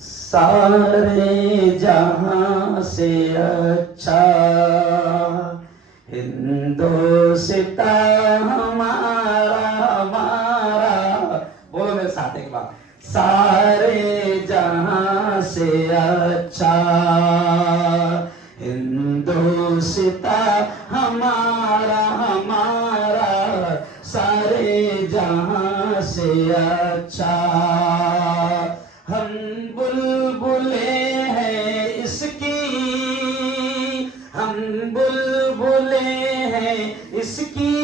सारे जहां से अच्छा हिंदुस्तान हमारा हमारा। बोलो मेरे साथ एक बार, सारे जहां से अच्छा हिंदुस्तान हमारा हमारा, सारे जहां से अच्छा। हम बुलबुले हैं इसकी, हम बुलबुले हैं इसकी,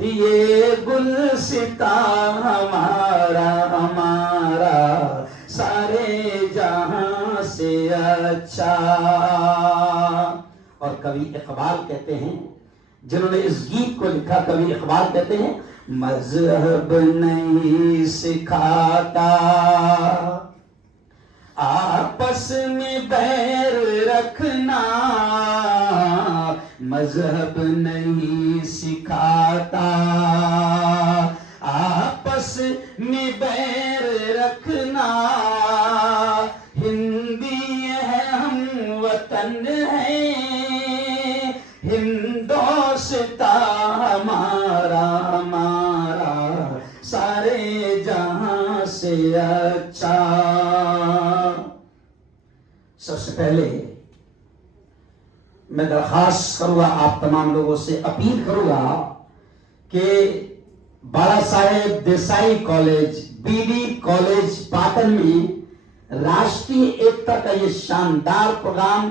ये गुलसिता हमारा हमारा, सारे जहां से अच्छा। और कवि इकबाल कहते हैं, जिन्होंने इस गीत को लिखा, कवि इकबाल कहते हैं, मजहब नहीं सिखाता आपस में बैर रखना, मजहब नहीं सिखाता आपस में बैर रखना। हिंदी है हम वतन है, हिंदुस्तान हमारा हमारा, सारे जहां से अच्छा। सबसे पहले मैं दरखास्त करूंगा आप तमाम लोगों से, अपील करूंगा कि Bala Saheb Desai college, BD college Patan में राष्ट्रीय एकता का ये शानदार प्रोग्राम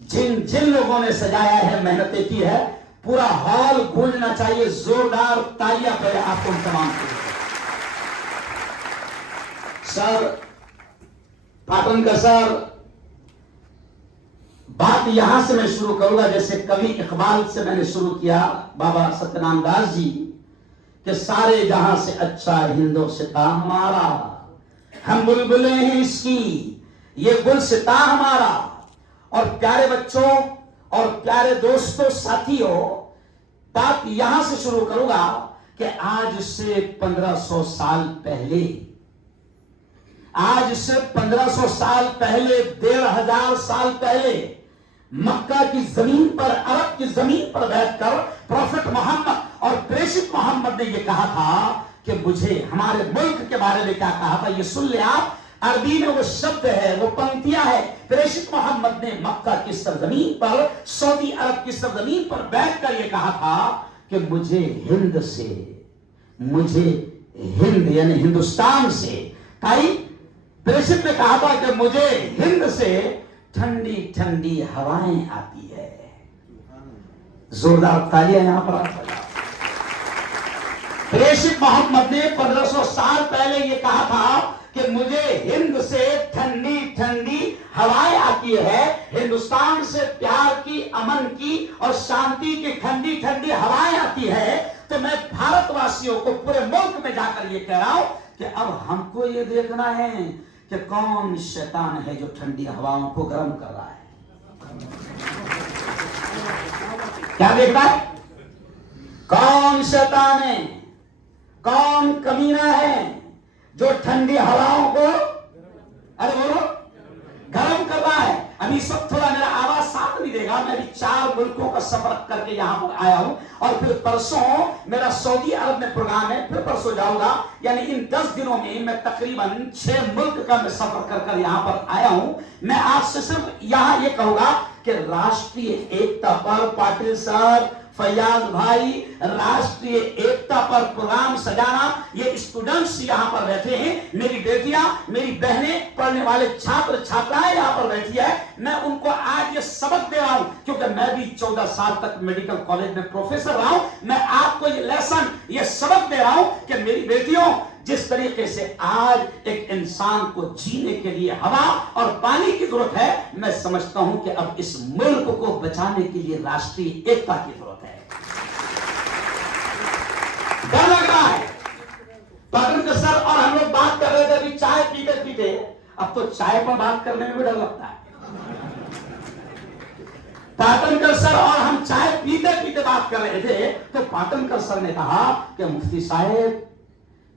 जिन जिन लोगों ने सजाया है, मेहनतें की है, पूरा हॉल गूंजना चाहिए। जोरदार तालियां पड़े आपको तमाम के लिए। सर, पाटन का सर, बात यहां से मैं शुरू करूंगा जैसे कवि इकबाल से मैंने शुरू किया, बाबा सत्यनारायण दास जी, कि सारे जहां से अच्छा हिंदुस्तान हमारा, हम बुलबुले हैं इसकी, ये गुलसिता हमारा। और प्यारे बच्चों और प्यारे दोस्तों साथियों, बात यहां से शुरू करूंगा कि आज से 1500 साल पहले, आज से 1500 साल पहले, 1500 साल पहले मक्का की जमीन पर, अरब की जमीन पर बैठकर प्रॉफेट मोहम्मद और प्रेषित मोहम्मद ने यह कहा था कि मुझे हमारे मुल्क के बारे में क्या कहा था, ये सुन ले आप। अरबी में वो शब्द है, वो पंक्तियां है। प्रेषित मोहम्मद ने मक्का की सरजमीन पर, सऊदी अरब की सरजमीन पर बैठकर ये कहा था कि मुझे हिंद से, मुझे हिंद यानी हिंदुस्तान से, भाई प्रेषित ने कहा था कि मुझे हिंद से ठंडी ठंडी हवाएं आती है। जोरदार तालियां यहां पर। प्रेषित मोहम्मद ने 1500 साल पहले ये कहा था कि मुझे हिंद से ठंडी ठंडी हवाएं आती है, हिंदुस्तान से प्यार की, अमन की और शांति की ठंडी ठंडी हवाएं आती है। तो मैं भारतवासियों को, पूरे मुल्क में जाकर ये कह रहा हूं कि अब हमको ये देखना है कि कौन शैतान है जो ठंडी हवाओं को गर्म कर रहा है। क्या देखना है? कौन शैतान है, कौन कमीना है जो ठंडी हवाओं को, अरे बोलो, गर्म कर रहा है। अभी सब थोड़ा मेरा आवाज साथ नहीं देगा, मैं अभी 4 मुल्कों का सफर करके यहां पर आया हूं और फिर परसों मेरा सऊदी अरब में प्रोग्राम है, फिर परसों जाऊंगा। यानी इन 10 दिनों में मैं तकरीबन 6 मुल्क का मैं सफर कर कर यहां पर आया हूं। मैं आपसे सिर्फ यहां ये कहूंगा कि राष्ट्रीय एकता पर पाटिल सर, फैयाज भाई, राष्ट्रीय एकता पर प्रोग्राम सजाना, ये स्टूडेंट्स यहां पर बैठे हैं, मेरी बेटियां, मेरी बहनें, पढ़ने वाले छात्र छात्राएं यहां पर बैठी है। मैं उनको आज ये सबक दे रहा हूं क्योंकि मैं भी 14 साल तक मेडिकल कॉलेज में प्रोफेसर रहा हूं। मैं आपको ये लेसन, ये सबक दे रहा हूं कि मेरी बेटियों, जिस तरीके से आज एक इंसान को जीने के लिए हवा और पानी की जरूरत है, मैं समझता हूं कि अब इस मुल्क को बचाने के लिए राष्ट्रीय एकता की जरूरत है। डर लग रहा है। पाटन सर और हम लोग बात कर रहे थे अभी चाय पीते पीते, अब तो चाय पर बात करने में भी डर लगता है। पाटनकर सर और हम चाय पीते पीते बात कर रहे थे तो पाटनकर सर ने कहा कि मुफ्ती साहब,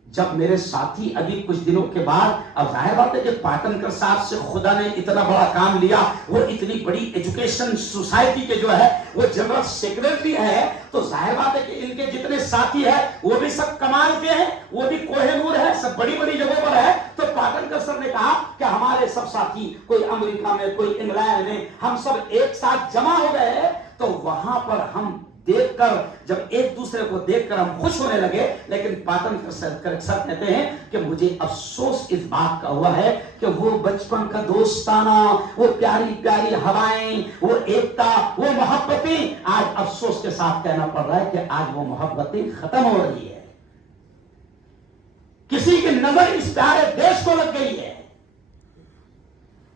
जब मेरे साथी अभी कुछ दिनों के बाद, अब जाहिर बात है कि पाटनकर साहब से खुदा ने इतना बड़ा काम लिया, वो इतनी बड़ी एजुकेशन सोसाइटी के जो है वो जनरल सेक्रेटरी है, तो जाहिर बात है कि इनके जितने साथी है वो भी सब कमाल के हैं, वो भी कोहिनूर है, सब बड़ी बड़ी जगहों पर है। तो पाटनकर सर ने कहा कि हमारे सब साथी, कोई अमेरिका में, कोई इंग्लैंड में, हम सब एक साथ जमा हो गए। तो वहां पर हम देखकर, जब एक दूसरे को देखकर हम खुश होने लगे, लेकिन पाटनकर सर कहते हैं कि मुझे अफसोस इस बात का हुआ है कि वो बचपन का दोस्ताना, वो प्यारी प्यारी हवाएं, वो एकता, वो मोहब्बतें, आज अफसोस के साथ कहना पड़ रहा है कि आज वो मोहब्बतें खत्म हो रही है। किसी की नजर इस प्यारे देश को लग गई है,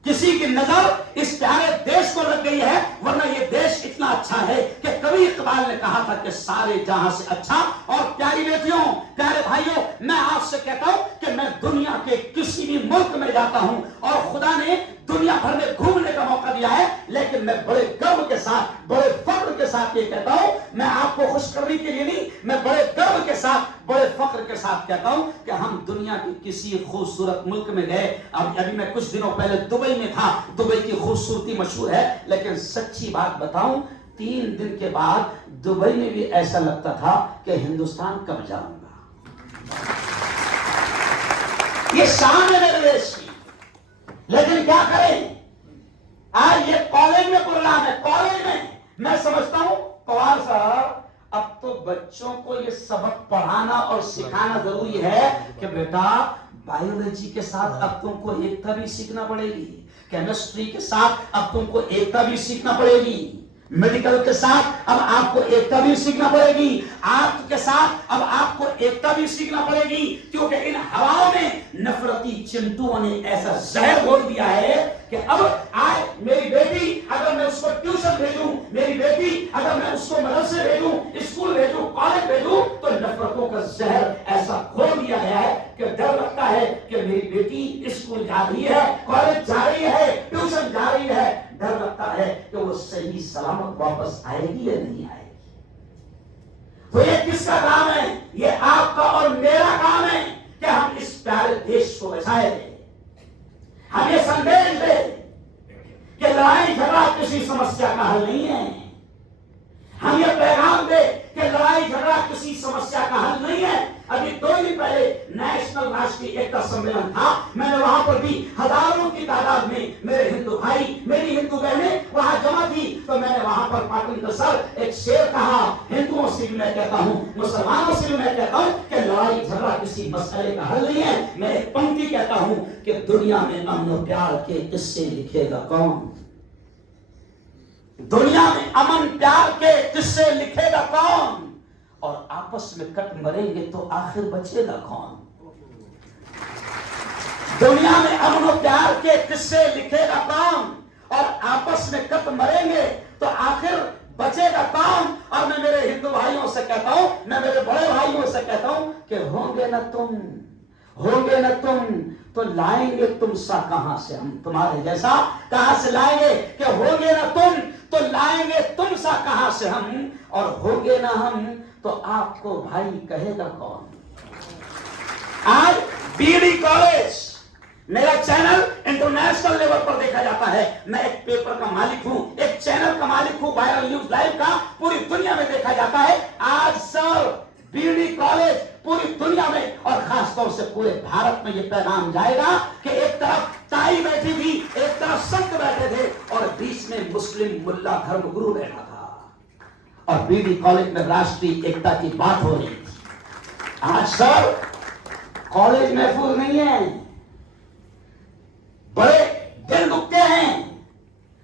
किसी की नजर इस प्यारे देश को लग गई है, वरना ये देश इतना अच्छा है कि कवि इकबाल ने कहा था कि सारे जहां से अच्छा। और प्यारी बेटियों, प्यारे भाइयों, मैं आपसे कहता हूं कि मैं दुनिया के किसी भी मुल्क में जाता हूं और खुदा ने दुनिया भर में घूमने का मौका दिया है, लेकिन मैं बड़े गर्व के साथ, बड़े फख्र के साथ ये कहता हूं, मैं आपको खुश करने के लिए नहीं, मैं बड़े गर्व के साथ, बड़े फख्र के साथ कहता हूं कि हम दुनिया के किसी खूबसूरत मुल्क में गए। अब अभी मैं कुछ दिनों पहले दुबई में था, दुबई की खूबसूरती मशहूर है, लेकिन सच्ची बात बताऊं, 3 दिन के बाद दुबई में भी ऐसा लगता था कि हिंदुस्तान कब जाऊंगा। ये शान है मेरे देश की, लेकिन क्या करें, आज ये कॉलेज में प्रोग्राम है, कॉलेज में मैं समझता हूं पवार साहब, अब तो बच्चों को ये सबक पढ़ाना और सिखाना जरूरी है कि बेटा बायोलॉजी के साथ अब तुमको एकता भी सीखना पड़ेगी, केमिस्ट्री के साथ अब तुमको एकता भी सीखना पड़ेगी, मेडिकल के साथ अब आपको एकता भी सीखना पड़ेगी, आर्ट के साथ अब आपको एकता भी सीखना पड़ेगी, क्योंकि इन हवाओं में नफरती चिंटुओं ने ऐसा जहर घोल दिया है कि अब आए मेरी बेटी, अगर मैं उसको ट्यूशन भेजूं, मेरी बेटी अगर मैं उसको मदरसे भेजूं, स्कूल भेजूं, कॉलेज भेजूं, तो नफरतों का जहर ऐसा घोल दिया गया है कि डर लगता है कि मेरी बेटी स्कूल जा रही है, कॉलेज जा रही है, ट्यूशन जा रही है, डर लगता है कि वो सही सलामत वापस आएगी या नहीं आएगी। तो ये किसका काम है? ये आपका और मेरा काम है कि हम इस प्यारे देश को बचाए, हम ये संदेश दे कि लड़ाई झगड़ा किसी समस्या का हल नहीं है, हम ये पैगाम दे कि लड़ाई झगड़ा किसी समस्या का हल नहीं है। अभी 2 दिन पहले नेशनल राष्ट्रीय एकता सम्मेलन था, मैंने वहां पर भी हजारों की तादाद में मेरे हिंदू भाई, मेरी हिंदू बहनें वहां जमा थी, तो मैंने वहां पर पाटनकर सर एक शेर कहा, हिंदुओं से भी मैं कहता हूं, मुसलमानों से भी मैं कहता हूं कि लड़ाई झगड़ा किसी मसले का हल नहीं है। मैं एक पंक्ति कहता हूं कि दुनिया में अमन और प्यार के किस्से लिखेगा कौन? दुनिया में अमन प्यार के किस्से लिखेगा कौन? और आपस में कट मरेंगे तो आखिर बचेगा कौन? दुनिया में अमन और प्यार के किस्से लिखेगा कौन? और आपस में कट मरेंगे तो आखिर बचेगा कौन? और मैं मेरे हिंदू भाइयों से कहता हूं, मैं मेरे बड़े भाइयों से कहता हूं कि होंगे न तुम, होंगे न तुम तो लाएंगे तुम सा कहां से हम, तुम्हारे जैसा कहां से लाएंगे? कि होंगे न तुम तो लाएंगे तुम सा कहां से हम, और होंगे ना हम तो आपको भाई कहेगा कौन? आज बीडी कॉलेज मेरा चैनल इंटरनेशनल लेवल पर देखा जाता है, मैं एक पेपर का मालिक हूं, एक चैनल का मालिक हूं, वायरल न्यूज लाइव का, पूरी दुनिया में देखा जाता है। आज सर बीडी कॉलेज पूरी दुनिया में और खासतौर से पूरे भारत में ये पैगाम जाएगा कि एक तरफ ताई बैठी थी, एक तरफ संत बैठे थे और बीच में मुस्लिम मुल्ला धर्मगुरु बैठा था, और बीडी कॉलेज में राष्ट्रीय एकता की बात हो रही थी। आज सर कॉलेज महफूज नहीं है, बड़े दिल दुखते हैं,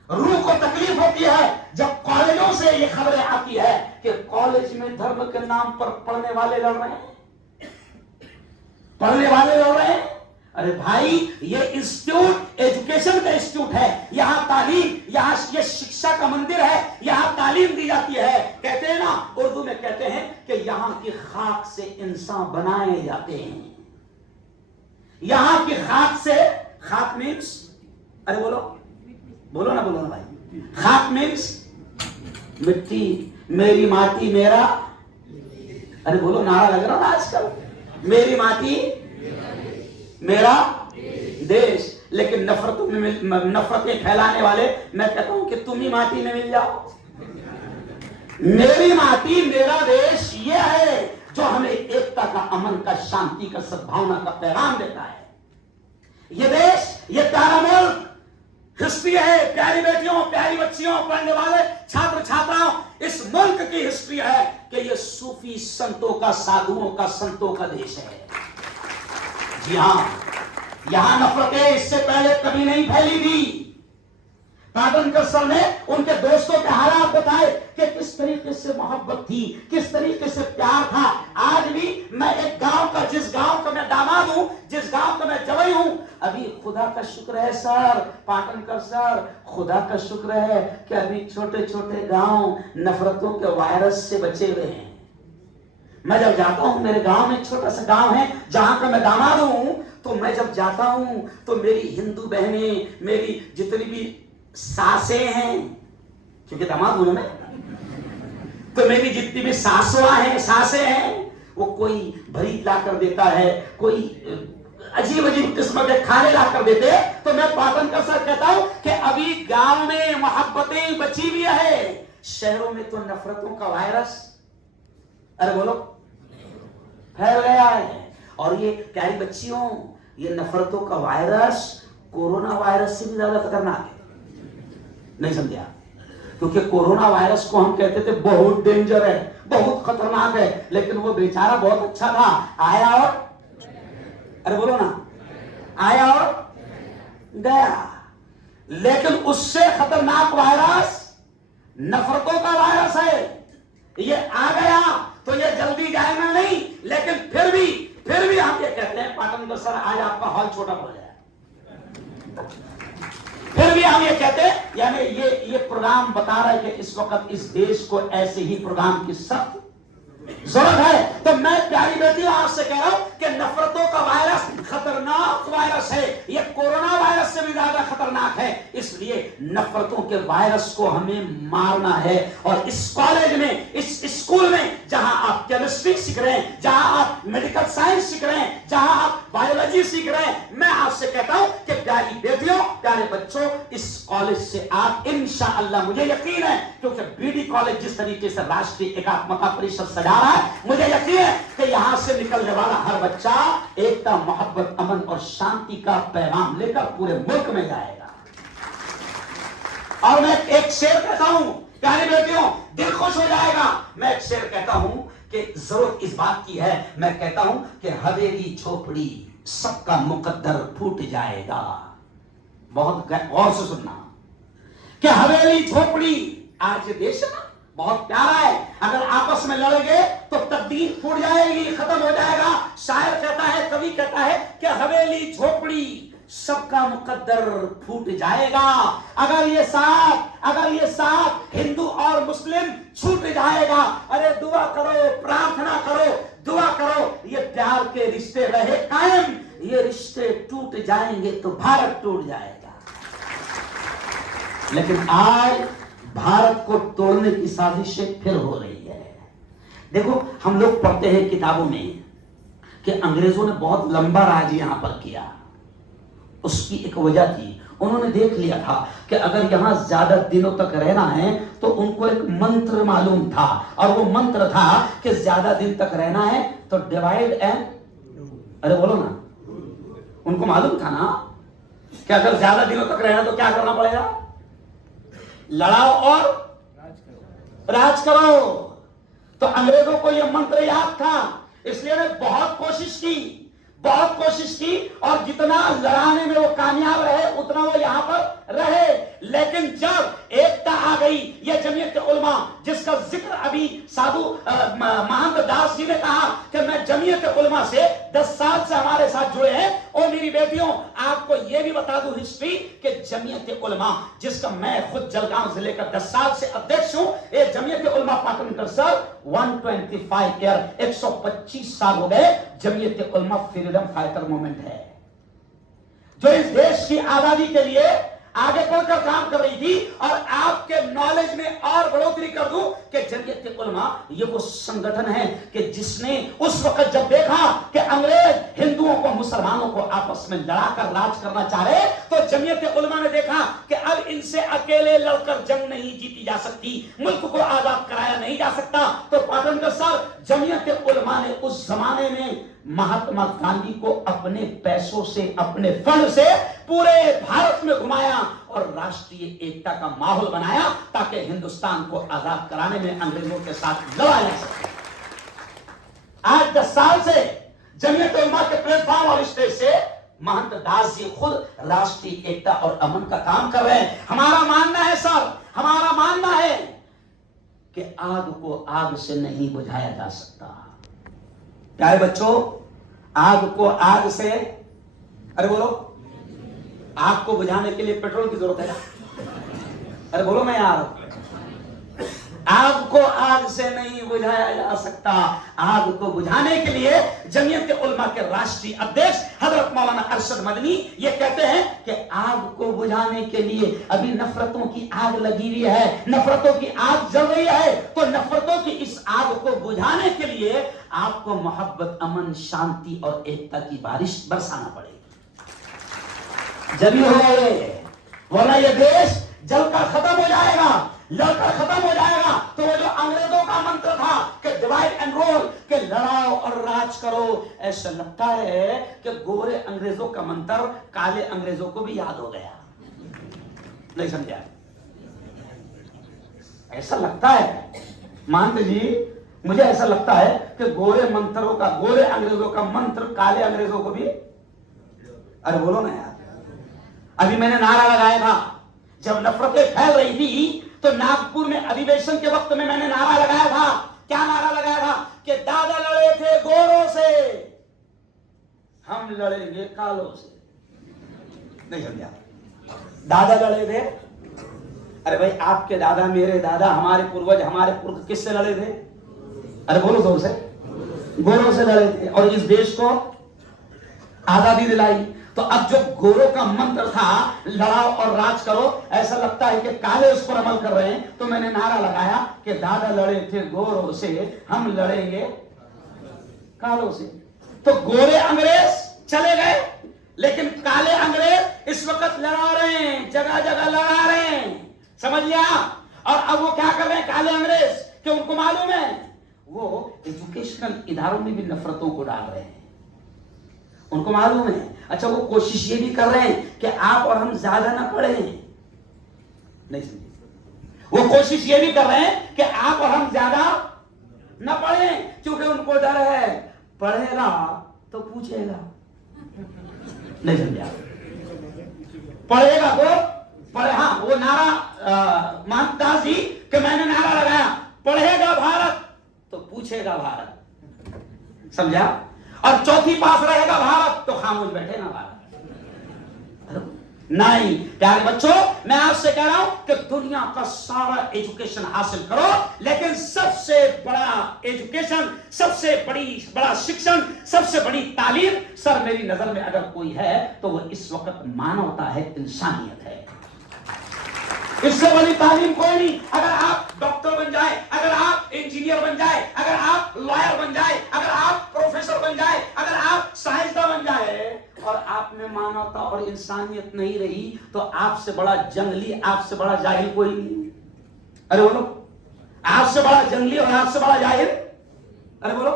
रूह को तकलीफ होती है जब कॉलेजों से ये खबरें आती है कि कॉलेज में धर्म के नाम पर पढ़ने वाले लड़ रहे हैं, पढ़ने वाले लड़ रहे हैं। अरे भाई, ये इंस्टीट्यूट एजुकेशन का इंस्टीट्यूट है, यहां तालीम, यहां ये शिक्षा का मंदिर है, यहां तालीम दी जाती है। कहते हैं ना, उर्दू में कहते हैं कि यहां की खाक से इंसान बनाए जाते हैं, यहां की खाक से, खाक मीन्स, अरे बोलो बोलो ना, बोलो ना भाई, खाक मीन्स मिट्टी, मेरी माटी मेरा, अरे बोलो, नारा लग रहा है आजकल, मेरी माटी मेरा देश। लेकिन नफरतें फैलाने वाले, मैं कहता हूं कि तुम ही माटी में मिल जाओ। मेरी माटी मेरा देश ये है जो हमें एकता का, अमन का, शांति का, सद्भावना का पैगाम देता है। ये देश, ये प्यारा मुल्क हिस्ट्री है। प्यारी बेटियों, प्यारी बच्चियों, पढ़ने वाले छात्र छात्राओं, इस मुल्क की हिस्ट्री है कि ये सूफी संतों का, साधुओं का, संतों का देश है। जी हां, यहां नफरतें इससे पहले कभी नहीं फैली थी। पाटनकर सर ने उनके दोस्तों के हालात बताए कि किस तरीके से मोहब्बत थी, किस तरीके से प्यार था। आज भी मैं एक गांव का, जिस गांव का मैं दामाद हूं, जिस गांव का मैं जवाई हूं, अभी खुदा का शुक्र है सर, पाटनकर सर, खुदा का शुक्र है कि अभी छोटे छोटे गांव नफरतों के वायरस से बचे हुए हैं। मैं जब जाता हूं, मेरे गांव में छोटा सा गांव है जहां का मैं दामाद हूं, तो मैं जब जाता हूं तो मेरी हिंदू बहनें, मेरी जितनी भी सासें हैं, क्योंकि दामाद हूं मैं, तो मेरी जितनी भी सासें हैं, वो कोई भरी ला कर देता है, कोई अजीब अजीब किस्म के खाने ला कर देते। तो मैं पाटनकर सर कहता हूं कि अभी गांव में मोहब्बतें बची हुई है, शहरों में तो नफरतों का वायरस, अरे बोलो, फैल गया है। और ये प्यारी बच्चियों, ये नफरतों का वायरस कोरोना वायरस से भी ज्यादा खतरनाक है। नहीं समझा? क्योंकि कोरोना वायरस को हम कहते थे बहुत डेंजर है, बहुत खतरनाक है, लेकिन वो बेचारा बहुत अच्छा था, आया और, अरे बोलो ना, आया और गया। लेकिन उससे खतरनाक वायरस नफरतों का वायरस है। ये आ गया तो ये जल्दी जाएगा नहीं, लेकिन फिर भी हम ये कहते हैं, पाटनकर सर आज आपका हॉल छोटा पड़ जाए, फिर भी हम ये कहते हैं, यानी ये प्रोग्राम बता रहा है कि इस वक्त इस देश को ऐसे ही प्रोग्राम की सख्त जरूरत है। तो मैं प्यारी बेटियों आपसे कह रहा हूं कि नफरतों का वायरस खतरनाक वायरस है, ये कोरोना वायरस से भी ज्यादा खतरनाक है। इसलिए नफरतों के वायरस को हमें मारना है। और इस कॉलेज में, इस स्कूल में, जहां आप केमिस्ट्री सीख रहे हैं, जहां आप मेडिकल साइंस सीख रहे हैं, जहां आप बायोलॉजी सीख रहे हैं, मैं आपसे कहता हूं कि प्यारी बेटियों, प्यारे बच्चों, इस कॉलेज से आप इंशाअल्लाह, मुझे यकीन है, क्योंकि बीडी कॉलेज जिस तरीके से राष्ट्रीय एकात्मता परिषद सजा रहा है, मुझे यकीन है कि यहां से निकलने वाला हर बच्चा एकता, मोहब्बत, अमन और शांति का पैगाम लेकर पूरे मुल्क में जाएगा। और मैं एक शेर कहता हूं, प्यारी बेटियों, दिल खुश हो जाएगा। मैं एक शेर कहता हूं कि जरूरत इस बात की है, मैं कहता हूं कि हवेली झोपड़ी सबका मुकद्दर फूट जाएगा। बहुत गौर से सुनना कि हवेली झोपड़ी, आज देश ना बहुत प्यारा है, अगर आपस में लड़ेंगे तो तकदीर फूट जाएगी, खत्म हो जाएगा। शायर कहता है, कवि कहता है कि हवेली झोपड़ी सबका मुकद्दर फूट जाएगा। अगर ये साथ हिंदू और मुस्लिम छूट जाएगा, अरे दुआ करो, प्रार्थना करो, दुआ करो, ये प्यार के रिश्ते रहे कायम। ये रिश्ते टूट जाएंगे तो भारत टूट जाएगा। लेकिन आज भारत को तोड़ने की साजिशें फिर हो रही है। देखो, हम लोग पढ़ते हैं किताबों में कि अंग्रेजों ने बहुत लंबा राज यहां पर किया। उसकी एक वजह थी, उन्होंने देख लिया था कि अगर यहां ज्यादा दिनों तक रहना है तो उनको एक मंत्र मालूम था, और वो मंत्र था कि ज्यादा दिन तक रहना है तो डिवाइड एंड, अरे बोलो ना, उनको मालूम था ना कि अगर ज्यादा दिनों तक रहना तो क्या करना पड़ेगा, लड़ाओ और राज करो। तो अंग्रेजों को यह मंत्र याद था, इसलिए ने बहुत कोशिश की, और जितना लड़ाने में वो कामयाब रहे उतना वो यहां पर रहे। लेकिन जब एकता आ गई, ये जमीयत उलमा जिसका जिक्र अभी साधु महंत दास जी ने कहा कि मैं जमीयत उलमा से 10 साल से हमारे साथ जुड़े हैं। और मेरी बेटियों, आपको यह भी बता दूं हिस्ट्री कि जमीयत उलमा जिसका मैं खुद जलगांव जिले का 10 साल से अध्यक्ष हूं, ये जमीयत उलमा पाटनकर सर 125 ईयर 125 साल हो गए Jamiat Ulama freedom fighter movement है, जो इस देश की आजादी के लिए आगे बढ़कर काम कर रही थी। और आपके नॉलेज में और बढ़ोतरी कर दूं कि जमीयत उलमा ये वो संगठन है कि जिसने उस वक्त जब देखा कि अंग्रेज हिंदुओं को मुसलमानों को आपस में लड़ाकर राज करना चाह रहे, तो जमीयत उलमा ने देखा कि अब इनसे अकेले लड़कर जंग नहीं जीती जा सकती, मुल्क को आजाद कराया नहीं जा सकता। तो पाटनकर साहब, जमीयत उलमा ने उस जमाने में महात्मा गांधी को अपने पैसों से, अपने फंड से पूरे भारत में घुमाया और राष्ट्रीय एकता का माहौल बनाया ताकि हिंदुस्तान को आजाद कराने में अंग्रेजों के साथ लड़ा जा सके। आज 10 साल से जमीयत उलमा के प्लेटफॉर्म और स्टेज से महंत दास जी खुद राष्ट्रीय एकता और अमन का काम कर रहे हैं। हमारा मानना है सर, हमारा मानना है कि आग को आग से नहीं बुझाया जा सकता। क्या है बच्चों? आग को आग से, अरे बोलो, आग को बुझाने के लिए पेट्रोल की जरूरत है ना? अरे बोलो मैं यार, आग को आग से नहीं बुझाया जा सकता। आग को बुझाने के लिए जमीयत उलमा के राष्ट्रीय अध्यक्ष हजरत मौलाना अरशद मदनी ये कहते हैं कि आग को बुझाने के लिए अभी नफरतों की आग लगी हुई है, नफरतों की आग जल रही है, तो नफरतों की इस आग को बुझाने के लिए आपको मोहब्बत, अमन, शांति और एकता की बारिश बरसाना पड़ेगी। जब ये वरना ये देश जलकर खत्म हो जाएगा, लड़कर खत्म हो जाएगा। तो वो जो अंग्रेजों का मंत्र था कि डिवाइड एंड रूल, कि लड़ाओ और राज करो, ऐसा लगता है कि गोरे अंग्रेजों का मंत्र काले अंग्रेजों को भी याद हो गया। नहीं समझा? ऐसा लगता है, मानते जी, मुझे ऐसा लगता है कि गोरे मंत्रों का, गोरे अंग्रेजों का मंत्र काले अंग्रेजों को भी, अरे बोलो ना यार। अभी मैंने नारा लगाया था जब नफरतें फैल रही थी, तो नागपुर में अधिवेशन के वक्त में मैंने नारा लगाया था। क्या नारा लगाया था? कि दादा लड़े थे गोरों से, हम लड़ेंगे कालों से। नहीं समझा? दादा लड़े थे, अरे भाई आपके दादा, मेरे दादा, हमारे पूर्वज, हमारे पुरख किससे लड़े थे? अरे बोलो जोर से, गोरों से लड़े थे और इस देश को आजादी दिलाई। तो अब जो गोरों का मंत्र था लड़ाओ और राज करो, ऐसा लगता है कि काले उस पर अमल कर रहे हैं। तो मैंने नारा लगाया कि दादा लड़े थे गोरों से, हम लड़ेंगे कालों से। तो गोरे अंग्रेज चले गए, लेकिन काले अंग्रेज इस वक्त लड़ा रहे हैं, जगह जगह लड़ा रहे हैं। समझ लिया? और अब वो क्या कर रहे हैं काले अंग्रेज, कि उनको मालूम है वो एजुकेशनल इदारों में भी नफरतों को डाल रहे हैं। उनको मालूम है। अच्छा, वो कोशिश ये भी कर रहे हैं कि आप और हम ज्यादा ना पढ़े। नहीं समझे? वो कोशिश ये भी कर रहे हैं कि आप और हम ज्यादा ना पढ़े, क्योंकि उनको डर है पढ़ेगा तो पूछेगा। नहीं समझा? पढ़ेगा तो पढ़े। हाँ, वो नारा महंत जी कि मैंने नारा लगाया, पढ़ेगा भारत तो पूछेगा भारत। समझा? और चौथी पास रहेगा भारत तो खामोश बैठेगा भारत। नहीं प्यारे बच्चों, मैं आपसे कह रहा हूं कि दुनिया का सारा एजुकेशन हासिल करो, लेकिन सबसे बड़ा एजुकेशन, सबसे बड़ा शिक्षण, सबसे बड़ी तालीम सर मेरी नजर में अगर कोई है तो वो इस वक्त मानवता है, इंसानियत है। इससे बड़ी तालीम कोई नहीं। अगर आप डॉक्टर बन जाए, अगर आप इंजीनियर बन जाए, अगर आप लॉयर बन जाए, अगर आप प्रोफेसर बन जाए, अगर आप साइंसदान बन जाए और आप में मानवता और इंसानियत नहीं रही, तो आपसे बड़ा जंगली, आपसे बड़ा जाहिल कोई नहीं। अरे बोलो, आपसे बड़ा जंगली और आपसे बड़ा जाहिल, अरे बोलो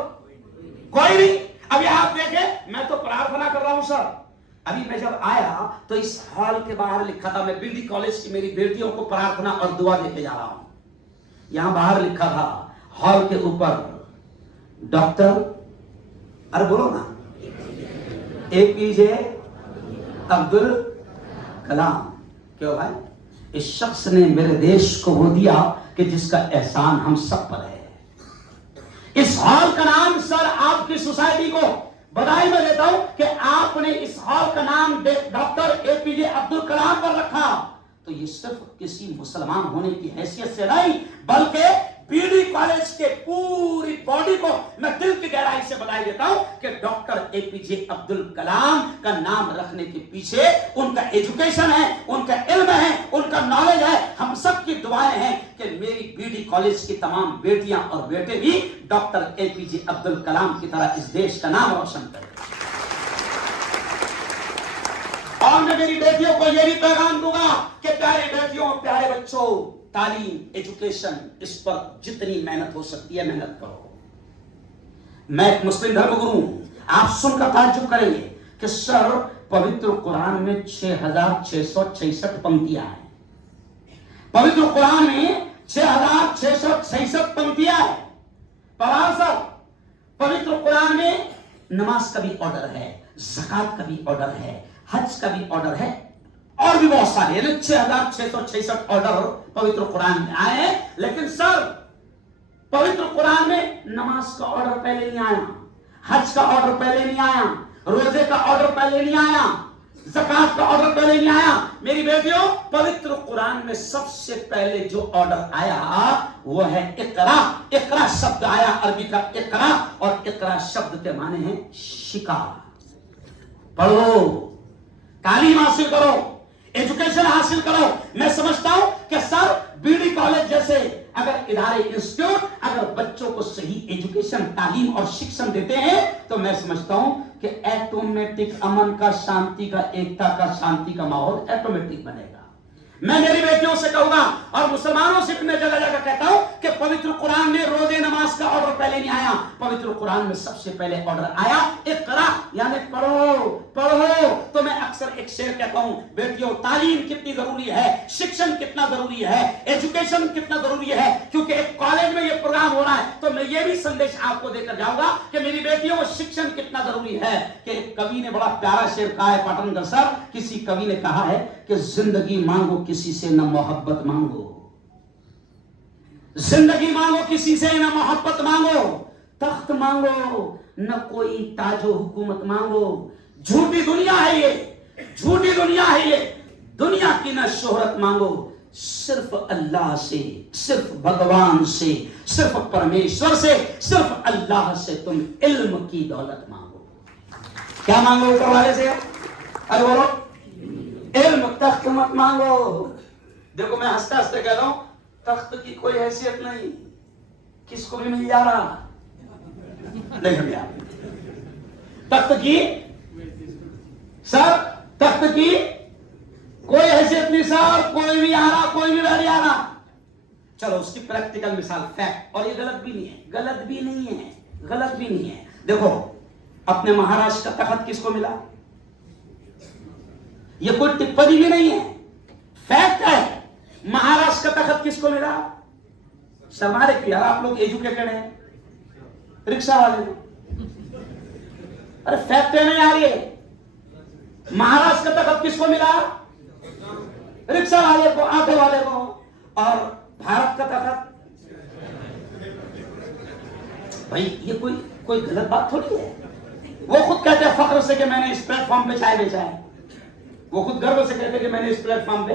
कोई नहीं। अभी आप देखें, मैं तो प्रार्थना कर रहा हूं सर। अभी मैं जब आया तो इस हॉल के बाहर लिखा था, मैं बिल्डी कॉलेज की मेरी बेटियों को प्रार्थना और दुआ देके जा रहा हूं। यहां बाहर लिखा था हॉल के ऊपर, डॉक्टर, अरे बोलो ना, APJ अब्दुल कलाम। क्यों भाई? इस शख्स ने मेरे देश को वो दिया कि जिसका एहसान हम सब पर है। इस हॉल का नाम सर आपकी सोसाइटी को बधाई मैं देता हूं कि आपने इस हॉल का नाम डॉक्टर APJ अब्दुल कलाम पर रखा। तो ये सिर्फ किसी मुसलमान होने की हैसियत से नहीं, बल्कि बीडी कॉलेज के पूरी बॉडी को मैं दिल की गहराई से बधाई देता हूं कि डॉक्टर एपीजे अब्दुल कलाम का नाम रखने के पीछे उनका एजुकेशन है, उनका इल्म है, उनका नॉलेज है। हम सब की दुआएं हैं कि मेरी बीडी कॉलेज की तमाम बेटियां और बेटे भी डॉक्टर एपीजे अब्दुल कलाम की तरह इस देश का नाम रोशन करें। और मैं मेरी बेटियों को यही पैगाम दूंगा कि प्यारे बेटियों, प्यारे बच्चों, तालीम, एजुकेशन, इस पर जितनी मेहनत हो सकती है मेहनत करो। मैं एक मुस्लिम धर्मगुरु हूं। आप सुनकर ताज्जुब करेंगे कि सर पवित्र कुरान में 6666 पंक्तियां हैं। पवित्र कुरान में 6666 पंक्तियां हैं। पर सर पवित्र कुरान में नमाज का भी ऑर्डर है, ज़कात का भी ऑर्डर है, हज का भी ऑर्डर है और भी बहुत सारे 6666 ऑर्डर पवित्र कुरान में आए हैं। लेकिन सर पवित्र कुरान में नमाज का ऑर्डर पहले नहीं आया, हज का ऑर्डर पहले नहीं आया, रोजे का ऑर्डर पहले नहीं आया, ज़कात का ऑर्डर पहले नहीं आया। मेरी बेटियों, पवित्र कुरान में सबसे पहले जो ऑर्डर आया वो है इकरा। इकरा शब्द आया अरबी का इकरा, और इकरा शब्द के माने हैं शिकार। पढ़ो, तालीम हासिल करो, एजुकेशन हासिल करो। मैं समझता हूं कि सर बीडी कॉलेज जैसे अगर इदारे, इंस्टीट्यूट अगर बच्चों को सही एजुकेशन, तालीम और शिक्षण देते हैं तो मैं समझता हूं कि ऑटोमेटिक अमन का, शांति का, एकता का, शांति का माहौल ऑटोमेटिक बनेगा। मैं मेरी बेटियों से कहूंगा और मुसलमानों से मैं जगह जगह कहता हूं कि पवित्र कुरान में रोजे नमाज का ऑर्डर पहले नहीं आया। पवित्र कुरान में सबसे पहले ऑर्डर आया इकरा, यानी पढ़ो पढ़ो। तो मैं अक्सर एक शेर कहता हूं, बेटियों तालीम कितनी जरूरी है, शिक्षण कितना जरूरी है, एजुकेशन कितना जरूरी है। क्योंकि एक कॉलेज में ये प्रोग्राम हो रहा है तो मैं ये भी संदेश आपको देकर जाऊंगा कि मेरी बेटियों शिक्षण कितना जरूरी है। कि एक कवि ने बड़ा प्यारा शेर कहा है, पाटनगर सर, किसी कवि ने कहा है कि जिंदगी मांगो किसी से न मोहब्बत मांगो, जिंदगी मांगो किसी से न मोहब्बत मांगो, तख्त मांगो न कोई ताजो हुकूमत मांगो। झूठी दुनिया है ये, झूठी दुनिया है ये। दुनिया की न शोहरत मांगो, सिर्फ अल्लाह से, सिर्फ भगवान से, सिर्फ परमेश्वर से, सिर्फ अल्लाह से तुम इल्म की दौलत मांगो। क्या मांगो ऊपर वाले से? अरे बोलो, इल्म। तख्त मत मांगो। देखो मैं हंसते हंसते कह रहा हूं, तख्त की कोई हैसियत नहीं, किसको भी मिल जा रहा। देख लिया तख्त की, सर तख्त की कोई हैसियत नहीं सर, कोई भी आ रहा, कोई भी बैठ जा रहा। चलो उसकी प्रैक्टिकल मिसाल, फैक्ट, और ये गलत भी नहीं है, गलत भी नहीं है, गलत भी नहीं है। देखो अपने महाराष्ट्र का तख्त किसको मिला? ये कोई टिप्पणी भी नहीं है, फैक्ट है। महाराष्ट्र का तख्त किसको मिला? हमारे यार आप लोग एजुकेटेड हैं, रिक्शा वाले को। अरे फैक्ट है ना यार, ये महाराष्ट्र का तख्त किसको मिला? रिक्शा वाले को, ऑटो वाले को। और भारत का तख्त, भाई ये कोई गलत बात थोड़ी है। वो खुद कहते हैं फख्र से कि मैंने इस प्लेटफॉर्म पे चाय बेचा है, वो खुद गर्व से कहते हैं कि मैंने इस प्लेटफॉर्म पे।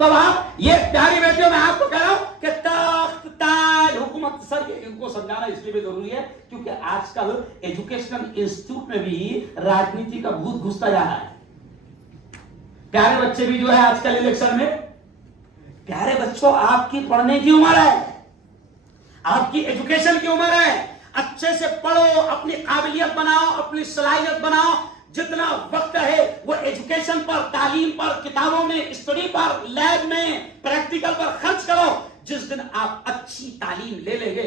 तो आप ये प्यारी बेटियों, मैं आपको कह रहा हूं कि तख्त, ताज, हुकूमत, सर इनको समझाना इसलिए भी जरूरी है क्योंकि आजकल एजुकेशनल इंस्टीट्यूट में भी राजनीति का भूत घुसता जा रहा है। प्यारे बच्चे भी जो है आजकल इलेक्शन में, प्यारे बच्चों आपकी पढ़ने की उम्र है, आपकी एजुकेशन की उम्र है। अच्छे से पढ़ो, अपनी काबिलियत बनाओ, अपनी सलाहियत बनाओ। जितना वक्त है वो एजुकेशन पर, तालीम पर, किताबों में, स्टडी पर, लैब में, प्रैक्टिकल पर खर्च करो। जिस दिन आप अच्छी तालीम ले लेंगे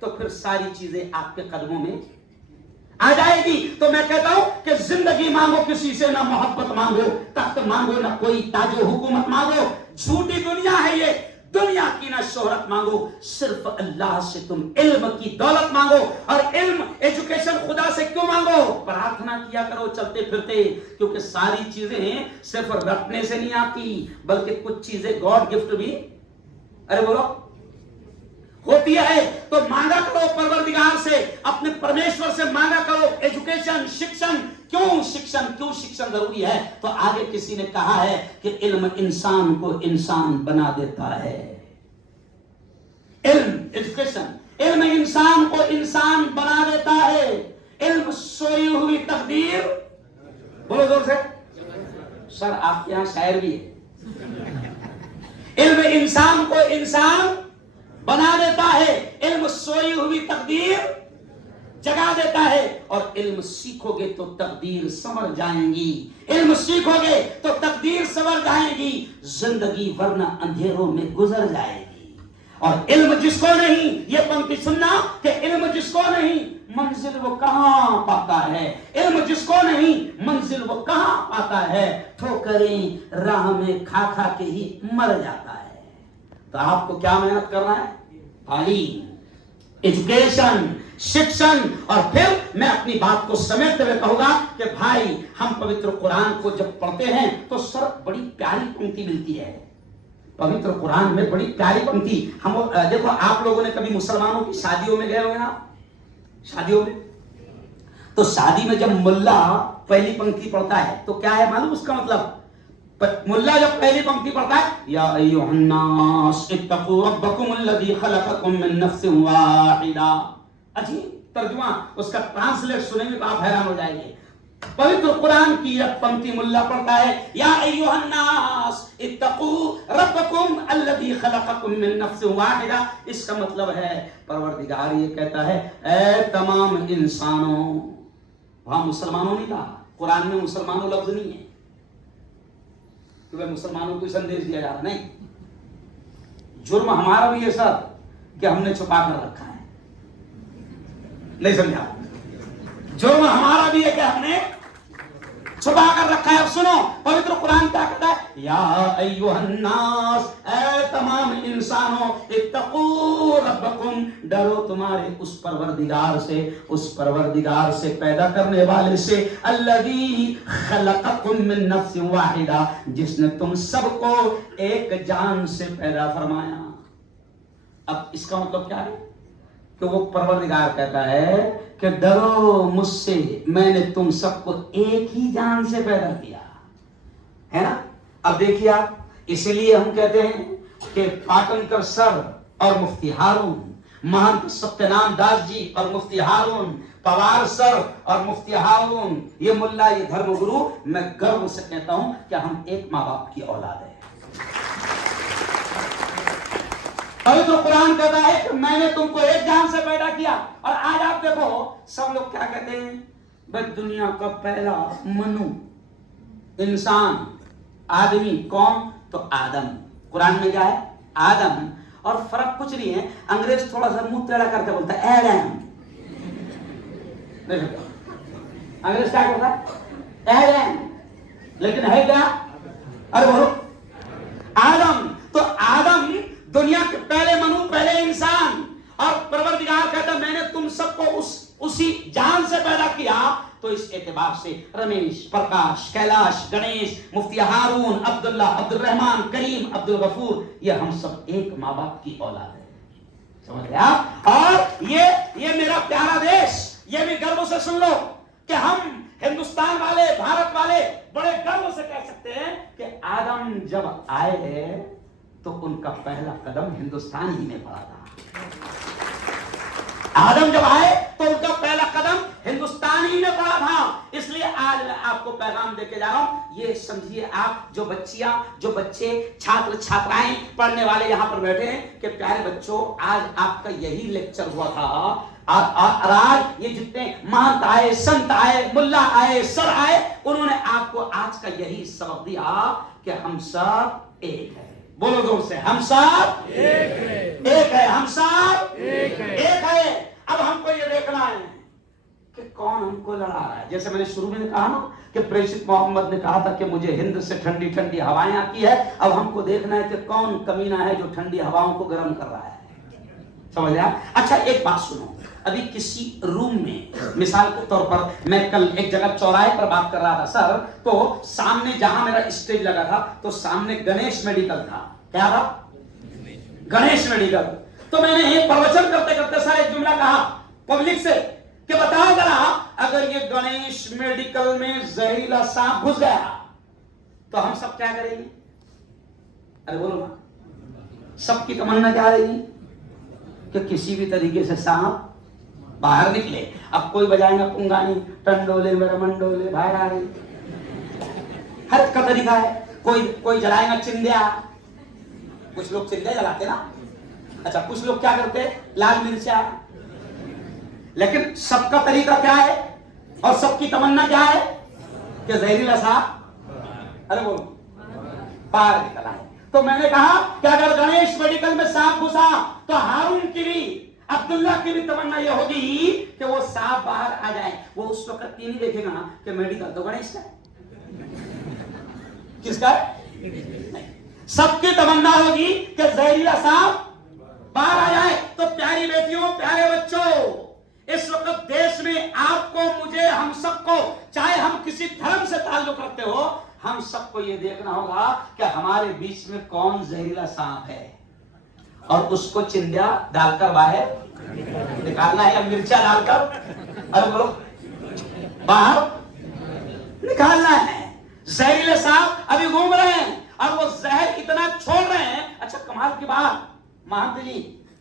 तो फिर सारी चीजें आपके कदमों में आ जाएगी। तो मैं कहता हूं कि जिंदगी मांगो किसी से, ना मोहब्बत मांगो, तख्त मांगो, ना कोई ताजो हुकूमत मांगो। झूठी दुनिया है ये, दुनिया की ना शोहरत मांगो, सिर्फ अल्लाह से तुम इल्म की दौलत मांगो। और इल्म, एजुकेशन खुदा से क्यों मांगो? प्रार्थना किया करो चलते फिरते, क्योंकि सारी चीजें सिर्फ रटने से नहीं आती, बल्कि कुछ चीजें गॉड गिफ्ट भी, अरे बोलो, होती है। तो मांगा करो परवरदिगार से, अपने परमेश्वर से मांगा करो एजुकेशन, शिक्षण। क्यों शिक्षण, क्यों शिक्षण जरूरी है? तो आगे किसी ने कहा है कि इल्म इंसान को इंसान बना देता है। इल्म एजुकेशन, इल्म इंसान को इंसान बना देता है। इल्म सोई हुई तकदीर, बोलो जोर से। सर आपके यहां शायर भी है। इल्म इंसान को इंसान बना देता है, इल्म सोई हुई तकदीर जगा देता है। और इल्म सीखोगे तो तकदीर संवर जाएंगी, इल्म सीखोगे तो तकदीर संवर जाएगी, जिंदगी वरना अंधेरों में गुजर जाएगी। और इल्म जिसको नहीं, ये पंक्ति सुनना कि इल्म जिसको नहीं मंजिल वो कहां पाता है, इल्म जिसको नहीं मंजिल वो कहां पाता है, ठोकरें राह में खा खा के ही मर जाता है। तो आपको क्या मेहनत करना है? तालीम, एजुकेशन, शिक्षण। और फिर मैं अपनी बात को समेटते हुए कहूंगा कि भाई हम पवित्र कुरान को जब पढ़ते हैं तो सर बड़ी प्यारी पंक्ति मिलती है पवित्र कुरान में, बड़ी प्यारी पंक्ति। हम देखो, आप लोगों ने कभी मुसलमानों की शादियों में गए हो ना, शादियों में, तो शादी में जब मुल्ला पहली पंक्ति पढ़ता है तो क्या है मालूम उसका मतलब? मुल्ला जब पहली पंक्ति पढ़ता है, या अय्युहन्नास इत्तकू रब्बकुमुल्लज़ी खलक़कुम मिन नफ्सिन वाहिदा। अच्छी तर्जुमा, उसका ट्रांसलेट सुनेंगे तो आप हैरान हो जाएंगे। पवित्र कुरान की यह पंक्ति मुल्ला पढ़ता है, या अय्युहन्नास इत्तकू रब्बकुम अल्लज़ी खलक़कुम मिन नफ्सिन वाहिदा। इसका मतलब है परवरदिगार ये कहता है, ऐ तमाम इंसानों। वहां मुसलमानों नहीं कहा, कुरान में मुसलमानों लफ्ज नहीं है कि वह मुसलमानों को संदेश दिया जा रहा, नहीं। जुर्म हमारा भी है सर कि हमने छुपा कर रखा है, नहीं समझा? जुर्म हमारा भी है कि हमने छुपा कर रखा है। अब सुनो पवित्र कुरान क्या कहता है, या अय्युहन्नास, ऐ तमाम इंसानों, इत्तकू रब्बकुम, डरो तुम्हारे उस परवरदिगार से, उस परवरदिगार से पैदा करने वाले से, अल्लज़ी खलक़कुम मिन नफ्सिन वाहिदा, जिसने तुम सबको एक जान से पैदा फरमाया। अब इसका मतलब क्या है कि वो परवरदिगार कहता है कि डरो मुझसे, मैंने तुम सबको एक ही जान से पैदा किया है ना। अब देखिए आप, इसलिए हम कहते हैं कि पाटनकर सर और मुफ्ती हारून, महंत सत्यनारायण दास जी और मुफ्ती हारून, पवार सर और मुफ्ती हारून, ये मुल्ला, ये धर्मगुरु, मैं गर्व से कहता हूं कि हम एक माँ बाप की औलाद है। पवित्र कुरान कहता है कि मैंने तुमको एक जान से पैदा किया। और आज आप देखो सब लोग क्या कहते हैं, भाई दुनिया का पहला मनु इंसान आदमी कौन? तो आदम। कुरान में क्या है? आदम। और फर्क कुछ नहीं है, अंग्रेज थोड़ा सा मुंह टेढ़ा करके बोलता है एडम। अंग्रेज क्या करता है? एडम। लेकिन है क्या? अरे बोलो आदम। तो आदम दुनिया के पहले मनु, पहले इंसान। और परवरदिगार कहता मैंने तुम सबको उसी जान से पैदा किया। तो इस एतबार से रमेश, प्रकाश, कैलाश, गणेश, मुफ्ती हारून, अब्दुल्ला, अब्दुल रहमान, करीम, अब्दुल गफूर, ये हम सब एक माँ बाप की औलाद है। समझ गए आप? और ये मेरा प्यारा देश, ये भी गर्व से सुन लो कि हम हिंदुस्तान वाले, भारत वाले बड़े गर्व से कह सकते हैं कि आदम जब आए हैं तो उनका पहला कदम हिंदुस्तान ही में पड़ा था। आदम जब आए तो उनका पहला कदम हिंदुस्तान ही में पड़ा था। इसलिए आज मैं आपको पैगाम देके जा रहा हूं, ये समझिए आप जो बच्चियां, जो बच्चे, छात्र छात्राएं पढ़ने वाले यहां पर बैठे हैं कि प्यारे बच्चों, आज आपका यही लेक्चर हुआ था। आज ये जितने महंत आए, संत आए, मुल्ला आए, सर आए, उन्होंने आपको आज का यही सबक दिया कि हम सब एक है। बोलो जोर से, हम सब एक है, हम सब एक है। अब हमको ये देखना है कि कौन हमको लड़ा रहा है। जैसे मैंने शुरू में कहा ना कि प्रेषित मोहम्मद ने कहा था कि मुझे हिंद से ठंडी ठंडी हवाएं आती है। अब हमको देखना है कि कौन कमीना है जो ठंडी हवाओं को गर्म कर रहा है। समझ आया? अच्छा एक बात सुनो, अभी किसी रूम में, मिसाल के तौर पर मैं कल एक जगह चौराहे पर बात कर रहा था सर, तो सामने जहां मेरा स्टेज लगा था तो सामने गणेश मेडिकल था। क्या था? गणेश मेडिकल। तो मैंने प्रवचन करते करते सर एक जुमला कहा पब्लिक से कि बताओ जरा, अगर ये गणेश मेडिकल में जहरीला सांप घुस गया तो हम सब क्या करेंगे? अरे बोलो ना, सबकी तमन्ना क्या रहेगी कि किसी भी तरीके से सांप बाहर निकले। अब कोई बजाएगा पुंगानी, टंडोले मेरा मंडोले बाहर आ रही, हर का तरीका है। कोई जलाएगा चिंदिया, कुछ लोग चिंदिया जलाते ना, अच्छा कुछ लोग क्या करते, लाल मिर्चा। लेकिन सबका तरीका क्या है और सबकी तमन्ना क्या है कि जहरीला सांप, अरे बोलो, बाहर निकला है। तो मैंने कहा कि अगर गणेश मेडिकल में सांप घुसा तो हारून की भी, अब्दुल्ला की भी तमन्ना यह होगी कि वो सांप बाहर आ जाए। वो उस वक्त ये नहीं देखेगा कि मेडिकल तो गणेश का है, किसका है? नहीं, सबकी तमन्ना होगी कि जहरीला सांप बाहर आ जाए। तो प्यारी बेटियों, प्यारे बच्चों, इस वक्त देश में आपको, मुझे, हम सबको, चाहे हम किसी धर्म से ताल्लुक रखते हो, हम सबको यह देखना होगा कि हमारे बीच में कौन जहरीला सांप है और उसको चिंदिया डालकर बाहर निकालना है, या मिर्चा डालकर, अरे बोलो, बाहर निकालना है। जहरीले सांप अभी घूम रहे हैं और वो जहर इतना छोड़ रहे हैं। अच्छा कमाल की बात महंत जी,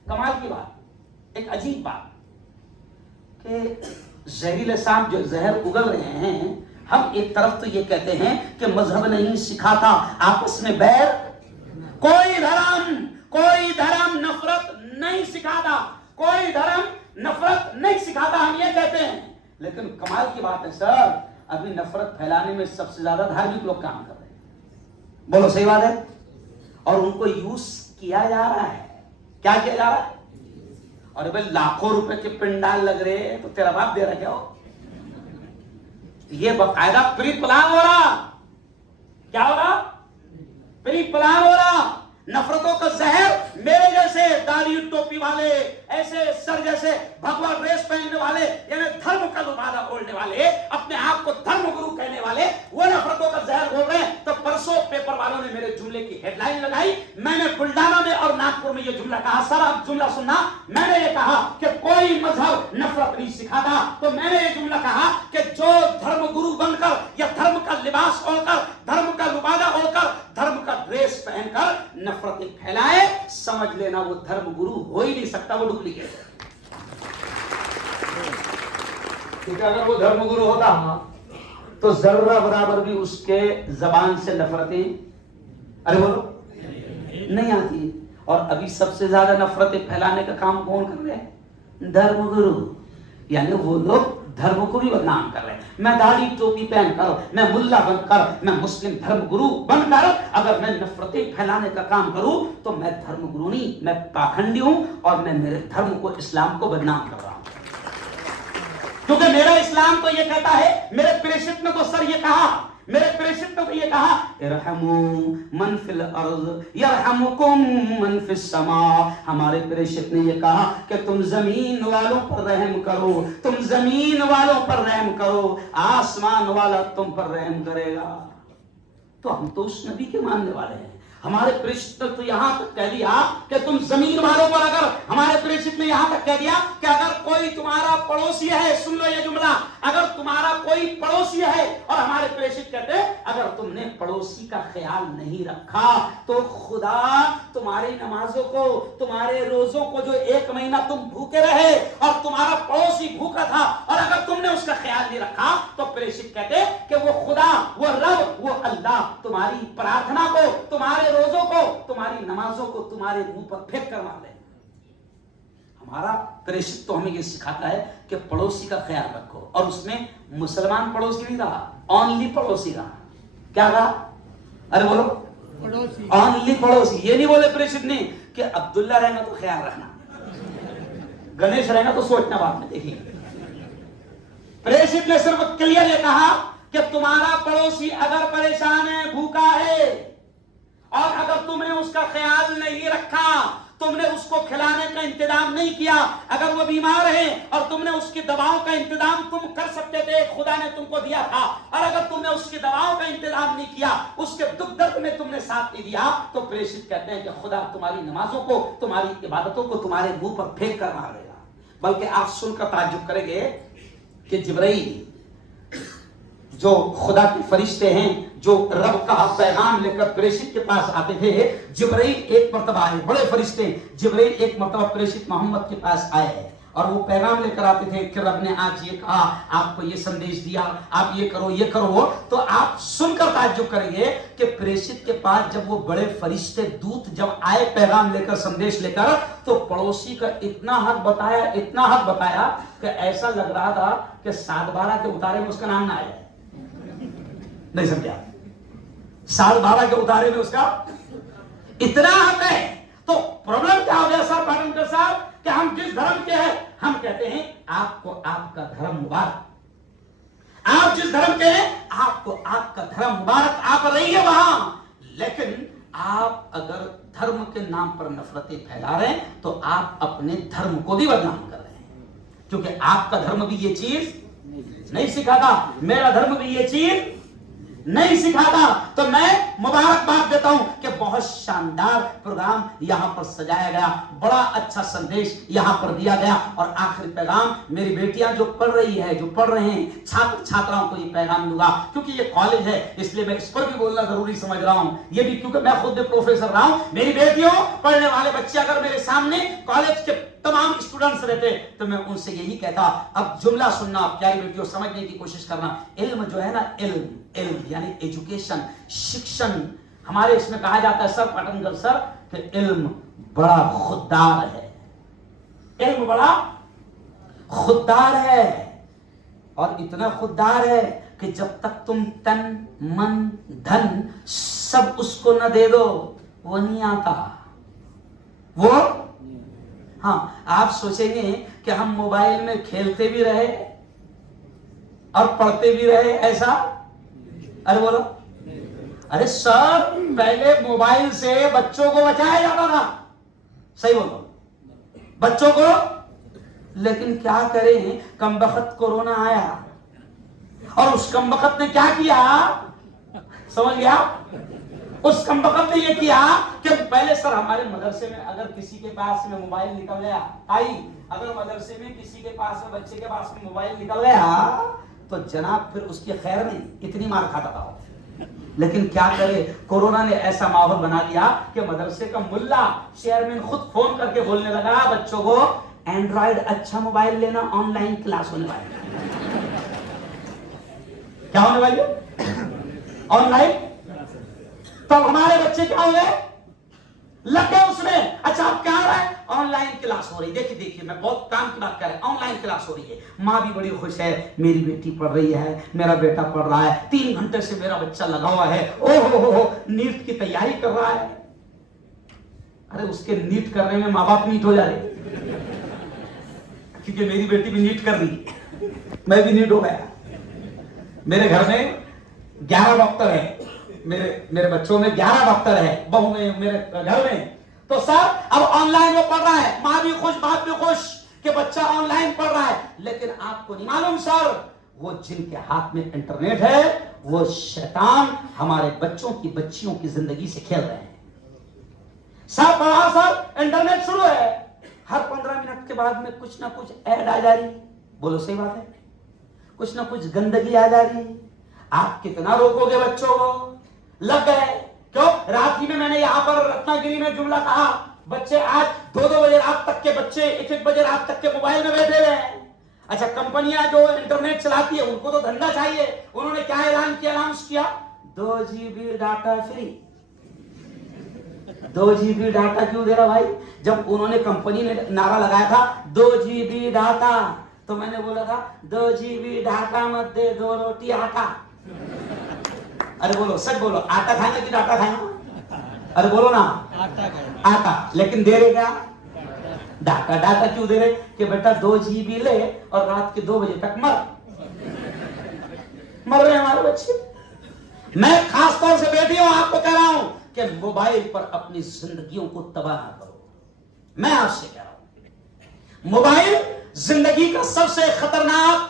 कमाल की बात, एक अजीब बात कि जहरीले सांप जो जहर उगल रहे हैं, हम एक तरफ तो ये कहते हैं कि मजहब नहीं सिखाता आपस में बैर, कोई धर्म नफरत नहीं सिखाता, कोई धर्म नफरत नहीं सिखाता, हम ये कहते हैं। लेकिन कमाल की बात है सर, अभी नफरत फैलाने में सबसे ज्यादा धार्मिक लोग काम कर रहे हैं, बोलो सही बात है, और उनको यूज किया जा रहा है। क्या किया जा रहा है? और भाई लाखों रुपए के पिंडाल लग रहे हैं तो तेरा बाप दे रहा क्या हो? ये बकायदा प्री प्लान हो रहा, क्या हो रहा? प्री प्लान हो रहा। नफरतों का जहर मेरे जैसे दाढ़ी टोपी वाले, ऐसे सर जैसे भगवा ड्रेस पहनने वाले, यानी धर्म का लुभादा ओढ़ने वाले, अपने आप को धर्म गुरु कहने वाले, वो नफरतों का जहर बोल रहे हैं। तो परसों पेपर वालों ने मेरे जुमले की हेडलाइन लगाई, मैंने बुल्डाना में और नागपुर में ये जुमला कहा। सर आप जुमला सुनना, मैंने ये कहा कि कोई मजहब नफरत नहीं सिखाता। तो मैंने ये जुमला कहा कि जो धर्म गुरु बनकर या धर्म का लिबास ओढ़कर, धर्म का लुबादा ओढ़कर, धर्म का ड्रेस पहनकर नफरतें फैलाए, समझ लेना वो धर्म गुरु हो ही नहीं सकता, वो डुप्लीकेट है। क्योंकि अगर वो धर्म गुरु होता तो जर्रा बराबर भी उसके जबान से नफरतें, अरे बोलो, नहीं आती। और अभी सबसे ज्यादा नफरतें फैलाने का काम कौन कर रहे हैं? धर्म गुरु, यानी वो लोग धर्म को भी बदनाम कर रहे हैं। मैं दाढ़ी टोपी पहनकर, मैं मुल्ला बनकर, मैं मुस्लिम धर्म गुरु बनकर अगर मैं नफरतें फैलाने का काम करूं तो मैं धर्म गुरु नहीं, मैं पाखंडी हूं और मैं मेरे धर्म को, इस्लाम को बदनाम कर रहा हूं। क्योंकि मेरा इस्लाम तो ये कहता है, मेरे प्रेषित ने तो सर ये कहा, मेरे प्रेषित ने तो ये कहा, इरहमू मन फिल अर्ज़ यरहमुकुम मन फिस समा। हमारे प्रेषित ने ये कहा कि तुम जमीन वालों पर रहम करो, तुम जमीन वालों पर रहम करो, आसमान वाला तुम पर रहम करेगा। तो हम तो उस नबी के मानने वाले हैं। हमारे प्रेषित ने तो यहां तक कह दिया कि तुम जमीन वालों पर, अगर हमारे प्रेषित ने यहां तक कह दिया कि अगर कोई तुम्हारा पड़ोसी है, सुन लो ये जुमला, अगर तुम्हारा कोई पड़ोसी है, और हमारे प्रेषित कहते हैं अगर तुमने पड़ोसी का ख्याल नहीं रखा तो खुदा तुम्हारी नमाजों को, तुम्हारे रोजों को, जो 1 महीना तुम भूखे रहे और तुम्हारा पड़ोसी भूखा था, और अगर तुमने उसका ख्याल नहीं रखा तो प्रेषित कहते कि वो खुदा, वो रब, वो अल्लाह तुम्हारी प्रार्थना को, तुम्हारे रोजों को, तुम्हारी नमाजों को तुम्हारे मुंह पर फेंक कर मार दे। हमारा प्रेषित तो हमें ये सिखाता है कि पड़ोसी का ख्याल रखो, और उसमें मुसलमान पड़ोसी नहीं रहा, ओनली पड़ोसी रहा। क्या रहा? अरे बोलो, पड़ोसी, ओनली पड़ोसी। ये नहीं बोले प्रेषित ने कि अब्दुल्ला रहेगा तो ख्याल रखना, गणेश रहेगा तो सोचना बाद में। देखिए प्रेषित ने सिर्फ क्लियर ये कहा कि तुम्हारा पड़ोसी अगर परेशान है, भूखा है, और अगर तुमने उसका ख्याल नहीं रखा, तुमने उसको खिलाने का इंतजाम नहीं किया, अगर वो बीमार है और तुमने उसकी दवाओं का इंतजाम तुम कर सकते थे, खुदा ने तुमको दिया था, और अगर तुमने उसकी दवाओं का इंतजाम नहीं किया, उसके दुख दर्द में तुमने साथ नहीं दिया, तो प्रेषित कहते हैं कि खुदा तुम्हारी नमाजों को, तुम्हारी इबादतों को तुम्हारे मुंह पर फेंक कर मार देगा। बल्कि आप सुनकर ताज्जुब करेंगे कि जिब्राइल जो खुदा के फरिश्ते हैं, जो रब का पैगाम लेकर प्रेषित के पास आते थे, जिब्राइल एक मर्तबा आए, बड़े फरिश्ते जिब्राइल एक मर्तबा प्रेषित मोहम्मद के पास आए और वो पैगाम लेकर आते थे कि रब ने आज ये कहा, आपको ये संदेश दिया, आप ये करो। तो आप सुनकर ताज्जुब करेंगे कि प्रेषित के पास जब वो बड़े फरिश्ते दूत जब आए पैगाम लेकर, संदेश लेकर, तो पड़ोसी का इतना हक बताया कि ऐसा लग रहा था कि 7-12 के उतारे में उसका नाम ना आया। नहीं समझा? 7-12 के उतारे में उसका इतना हक है। तो प्रॉब्लम क्या हो गया सर पाटनकर साहब कि हम जिस धर्म के हैं, हम कहते हैं आपको आपका धर्म मुबारक, आप जिस धर्म के हैं आपको आपका धर्म मुबारक, आप रहिए वहां, लेकिन आप अगर धर्म के नाम पर नफरतें फैला रहे हैं तो आप अपने धर्म को भी बदनाम कर रहे हैं, क्योंकि आपका धर्म भी ये चीज नहीं सिखाता, मेरा धर्म भी ये चीज नहीं सिखाता। तो मैं मुबारकबाद देता हूं कि बहुत शानदार प्रोग्राम यहां पर सजाया गया, बड़ा अच्छा संदेश यहां पर दिया गया। और आखिरी पैगाम मेरी बेटियां जो पढ़ रही है, जो पढ़ रहे हैं, छात्र छात्राओं को ये पैगाम दूंगा, क्योंकि ये कॉलेज है इसलिए मैं इस पर भी बोलना जरूरी समझ रहा हूं। ये भी क्योंकि मैं खुद प्रोफेसर रहा हूं। मेरी बेटियों, पढ़ने वाले बच्चे अगर मेरे सामने कॉलेज के तमाम स्टूडेंट्स रहते तो मैं उनसे यही कहता, अब जुमला सुनना प्यारी बेटियों, समझने की कोशिश करना। इल्म जो है ना, इल्म यानी एजुकेशन, शिक्षण, हमारे इसमें कहा जाता है सर पाटनकर सर कि इल्म बड़ा खुददार है, इल्म बड़ा खुददार है। और इतना खुददार है कि जब तक तुम तन मन धन सब उसको न दे दो वो नहीं आता। वो हाँ, आप सोचेंगे कि हम मोबाइल में खेलते भी रहे और पढ़ते भी रहे, ऐसा? अरे बोलो, अरे सर पहले मोबाइल से बच्चों को बचाया जाता था, सही बोलो, बच्चों को। लेकिन क्या करें, कमबख्त कोरोना आया और उस कमबख्त ने क्या किया, समझ गया? उस कमबख्त ने ये किया कि पहले सर हमारे मदरसे में अगर किसी के पास में मोबाइल निकल गया, अगर मदरसे में किसी के पास में, बच्चे के पास में मोबाइल निकल गया तो जनाब फिर उसकी खैर नहीं, कितनी मार खाता था। लेकिन क्या करे, कोरोना ने ऐसा माहौल बना दिया कि मदरसे का मुल्ला चेयरमैन खुद फोन करके बोलने लगा, बच्चों को एंड्रॉइड अच्छा मोबाइल लेना, ऑनलाइन क्लास होने वाली। क्या होने वाली है? ऑनलाइन। तो हमारे बच्चे क्या हो गए, लग गए उसमें। अच्छा अब क्या हो रहा है, ऑनलाइन क्लास हो रही। देखिए मैं बहुत काम की बात कर रहा हूं, ऑनलाइन क्लास हो रही है। माँ भी बड़ी खुश है, मेरी बेटी पढ़ रही है, मेरा बेटा पढ़ रहा है, 3 घंटे से मेरा बच्चा लगा हुआ है, ओहो नीट की तैयारी कर रहा है। अरे उसके नीट करने में माँ बाप नीट हो जा रहे, क्योंकि मेरी बेटी भी नीट कर रही, मैं भी नीट हो गया। मेरे घर में 11 डॉक्टर है, मेरे बच्चों में 11 डॉक्टर है, बहू में, मेरे घर में। तो सर अब ऑनलाइन वो पढ़ रहा है, माँ भी खुश, बाप भी खुश कि बच्चा ऑनलाइन पढ़ रहा है। लेकिन आपको नहीं मालूम सर, वो जिनके हाथ में इंटरनेट है वो शैतान हमारे बच्चों की, बच्चियों की जिंदगी से खेल रहे हैं। सर पढ़ा सर, इंटरनेट शुरू है, हर 15 मिनट के बाद में कुछ ना कुछ ऐड आ जा रही। बोलो सही बात है, कुछ ना कुछ गंदगी आ जा रही। आप कितना रोकोगे बच्चों को? लग गए। क्यों? रात ही में मैंने यहां पर रत्नागिरी में जुमला कहा, बच्चे आज 2-2 बजे रात तक के बच्चे, 1-1 बजे रात तक के मोबाइल में बैठे हुए हैं। अच्छा कंपनियां जो इंटरनेट चलाती है उनको तो धंधा चाहिए, उन्होंने क्या ऐलान किया, अनाउंस किया, 2 GB data free. 2 GB data क्यों दे रहा भाई? जब उन्होंने, कंपनी ने नारा लगाया था 2 GB डाटा, तो मैंने बोला था 2 GB डाटा मत दे, 2 रोटी आटा। अरे बोलो, सच बोलो, आटा खाएंगे कि डाटा खाएंगे? अरे बोलो ना, आटा। लेकिन दे रहे क्या? डाटा। डाटा क्यों दे रहे? कि बेटा 2 GB ले और रात के 2 बजे तक मर रहे हमारे बच्चे। मैं खास तौर से बेटियों आपको कह रहा हूं कि मोबाइल पर अपनी जिंदगियों को तबाह ना करो। मैं आपसे कह रहा हूं, मोबाइल जिंदगी का सबसे खतरनाक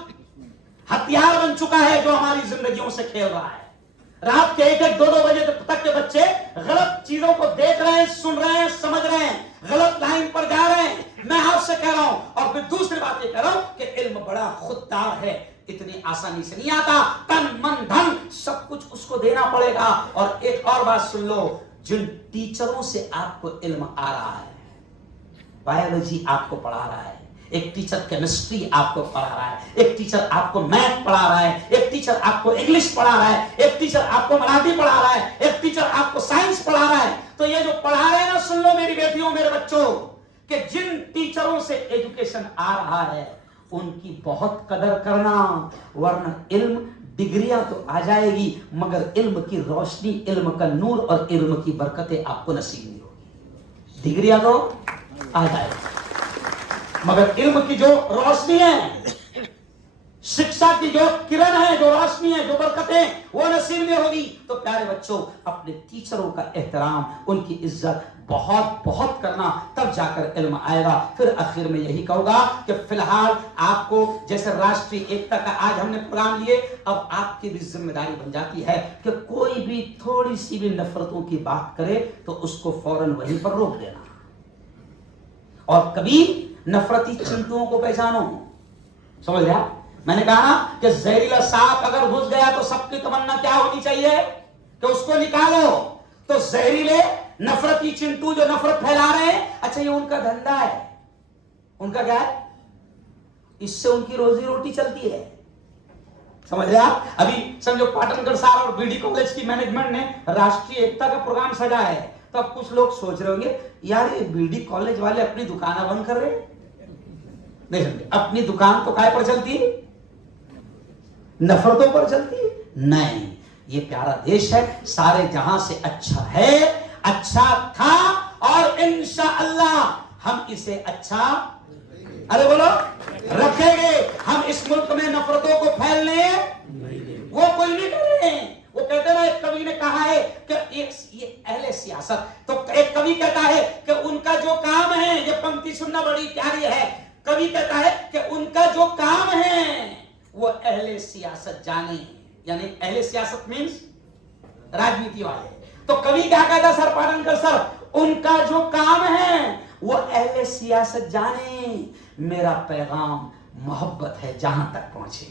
हथियार बन चुका है जो हमारी जिंदगियों से खेल रहा है। रात के 1-1, 2-2 बजे तक के बच्चे गलत चीजों को देख रहे हैं, सुन रहे हैं, समझ रहे हैं, गलत लाइन पर जा रहे हैं। मैं आपसे कह रहा हूं, और फिर दूसरी बात ये कह रहा हूं कि इल्म बड़ा खुददार है। इतनी आसानी से नहीं आता। तन मन धन सब कुछ उसको देना पड़ेगा। और एक और बात सुन लो, जिन टीचरों से आपको इल्म आ रहा है, बायोलॉजी आपको पढ़ा रहा है, एक टीचर केमिस्ट्री आपको पढ़ा रहा है, एक टीचर आपको मैथ पढ़ा रहा है, एक टीचर आपको इंग्लिश पढ़ा रहा है, एक टीचर आपको मराठी पढ़ा रहा है, एक टीचर आपको साइंस पढ़ा रहा है, तो ये जो पढ़ा रहे हैं ना, सुन लो मेरी बेटियों मेरे बच्चों, कि जिन टीचरों से एजुकेशन आ रहा है उनकी बहुत कदर करना, वरना इल्म डिग्रियां तो आ जाएगी मगर इल्म की रोशनी, इल्म का नूर और इल्म की बरकतें आपको नसीब नहीं होगी। डिग्रियां तो आ जाएगी मगर इल्म की जो रोशनी है, शिक्षा की जो किरण है, जो रोशनी है, जो बरकतें, वो नसीब नहीं होगी। तो प्यारे बच्चों, अपने टीचरों का एहतराम, उनकी इज्जत बहुत बहुत करना, तब जाकर इल्म आएगा। फिर आखिर में यही कहूंगा कि फिलहाल आपको जैसे राष्ट्रीय एकता का आज हमने प्रोग्राम लिए, अब आपकी भी जिम्मेदारी बन जाती है कि कोई भी थोड़ी सी भी नफरतों की बात करे तो उसको फौरन वहीं पर रोक देना। और कभी नफरती चिंटुओं को पहचानो, समझ गया? मैंने कहा ना कि जहरीला सांप अगर घुस गया तो सबकी तमन्ना क्या होनी चाहिए कि उसको निकालो। तो जहरीले नफरती चिंटू जो नफरत फैला रहे हैं, अच्छा ये उनका धंधा है, उनका क्या है, इससे उनकी रोजी रोटी चलती है, समझ रहे आप? अभी समझो पाटनगढ़ सार और बीडी कॉलेज की मैनेजमेंट ने राष्ट्रीय एकता का प्रोग्राम सजा है, तो अब कुछ लोग सोच रहे होंगे यार ये बीडी कॉलेज वाले अपनी दुकान बंद कर रहे हैं। नहीं समझे, अपनी दुकान तो काय पर चलती है, नफरतों पर चलती है? नहीं, ये प्यारा देश है, सारे जहां से अच्छा है, अच्छा था और इंशाअल्लाह हम इसे अच्छा, अरे बोलो, रखेंगे। हम इस मुल्क में नफरतों को फैलने वो कोई नहीं करे। वो कहते ना, एक कवि ने कहा है कि ये अहले सियासत, तो एक कवि कहता है कि उनका जो काम है, ये पंक्ति सुनना बड़ी प्यारी है, कवि कहता है कि उनका जो काम है वो अहले सियासत जाने, यानी अहले सियासत मीन्स राजनीति वाले। तो कवि क्या कहता सर पाटनकर सर, उनका जो काम है वो अहले सियासत जाने, मेरा पैगाम मोहब्बत है जहां तक पहुंचे।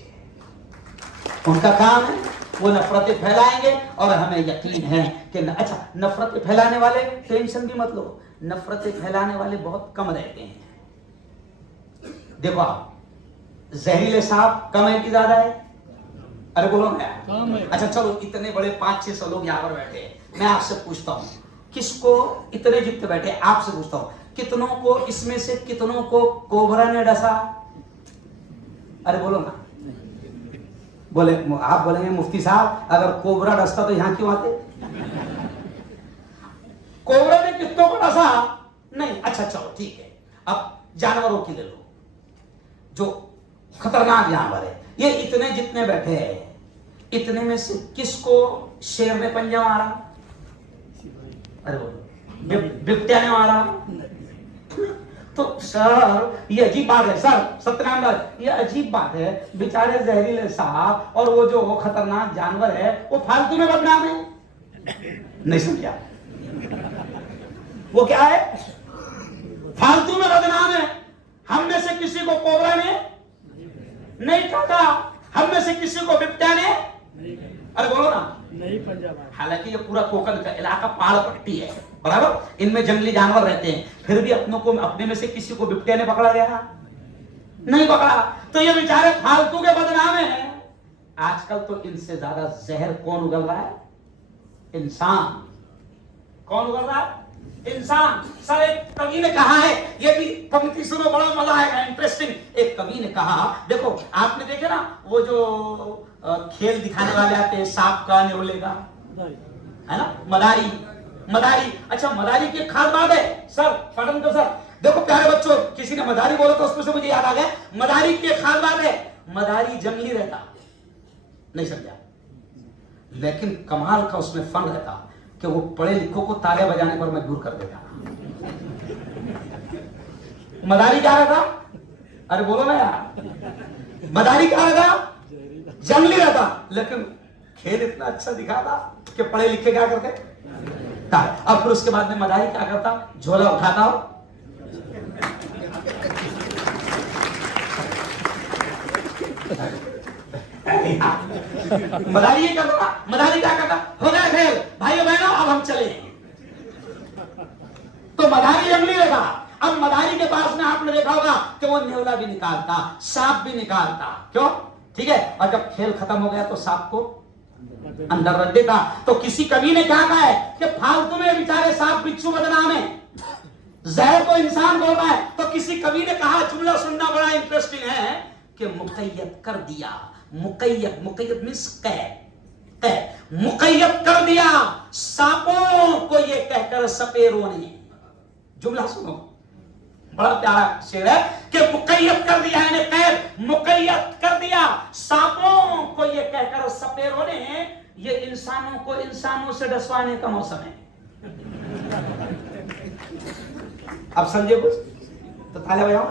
उनका काम है वो नफरतें फैलाएंगे और हमें यकीन है कि अच्छा, नफरतें फैलाने वाले टेंशन भी मत लो, नफरतें फैलाने वाले बहुत कम रहते हैं। देखो आप, जहरीले सांप कम है कि ज्यादा है? अरे बोलो ना। अच्छा चलो, इतने बड़े 500-600 लोग यहाँ पर बैठे हैं, मैं आपसे पूछता हूँ, किसको, इतने जितने बैठे आपसे पूछता हूँ, कितनों को इसमें से कितनों को कोबरा ने डसा? अरे बोलो ना। बोले, आप बोलेंगे मुफ्ती साहब अगर कोबरा डसता तो यहाँ क्यों आते? कोबरा ने कितनों को डसा? नहीं। अच्छा चलो ठीक है, अब जानवरों की ले लो, जो खतरनाक जानवर है, ये इतने जितने बैठे हैं, इतने में से किसको शेर ने पंजा मारा? अरे बोलो, बिबट्या ने मारा? तो सर ये अजीब बात है सर, सत्यनारायण, ये अजीब बात है, बेचारे जहरीले सांप और वो जो खतरनाक जानवर है वो फालतू में बदनाम है। नहीं समझा? वो क्या है? फालतू में बदनाम है। हम में से किसी को कोबरा ने नहीं काटा, हम में से किसी को बिबट्या ने, अरे बोलो ना, नहीं पंजाब। हालांकि ये पूरा कोकण का इलाका पहाड़ पट्टी है, बराबर, इनमें जंगली जानवर रहते हैं, फिर भी अपने में से किसी को बिबट्या ने पकड़ा गया? नहीं पकड़ा। तो ये बेचारे फालतू के बदनाम हैं। आजकल तो इनसे ज्यादा जहर कौन उगल रहा है? इंसान। कौन उगल रहा है? इंसान। सर एक कवि ने कहा है, ये भी पंक्ति सुनो, बड़ा मजा आएगा, इंटरेस्टिंग। एक कवि ने कहा, देखो आपने देखे ना वो जो खेल दिखाने वाले आते हैं, सांप का, न्योले का, है ना, मदारी। अच्छा मदारी की खास बात है सर, पाटनकर सर, देखो प्यारे बच्चों, किसी ने मदारी बोला तो उसमें से मुझे याद आ गया, मदारी की खास बात है, मदारी जंगली रहता, नहीं समझा, लेकिन कमाल का उसमें फन रहता कि वो पढ़े लिखों को तालियां बजाने पर मजबूर कर देता। मदारी क्या रहता? अरे बोलो ना यार, मदारी क्या रहता? जंगली रहता, लेकिन खेल इतना अच्छा दिखाता कि पढ़े लिखे क्या करते? अब फिर उसके बाद में मदारी क्या करता? झोला उठाता हो, गया। मदारी ये करता, मदारी क्या करता, हो गया खेल भाइयों बहनों अब हम चले। तो मदारी जंगली लगा। अब मदारी के पास में आपने देखा होगा कि वो नेवला भी निकालता, सांप भी निकालता, क्यों? ठीक है। और जब खेल खत्म हो गया तो सांप को अंदर रख देता। तो किसी कवि ने क्या कहा है कि फालतू में बेचारे सांप बिच्छू बदनाम है, जहर तो इंसान बोल रहा है। तो किसी कवि ने कहा, जुमला सुनना बड़ा इंटरेस्टिंग है, कि मुकय्यद कर दिया, मुकय्यद, मुकय्यद मींस कैद, मुकय्यद कर दिया सांपों को ये कहकर सपेरों ने। जुमला सुनो, बड़ा प्यारा शेर है कि मुकय्यद कर दिया है कैद, मुकय्यद कर दिया सांपों को ये कहकर सपेरों ने। ये इंसानों को इंसानों से डसवाने का मौसम है। अब समझे कुछ? तो तालियां बजाओ।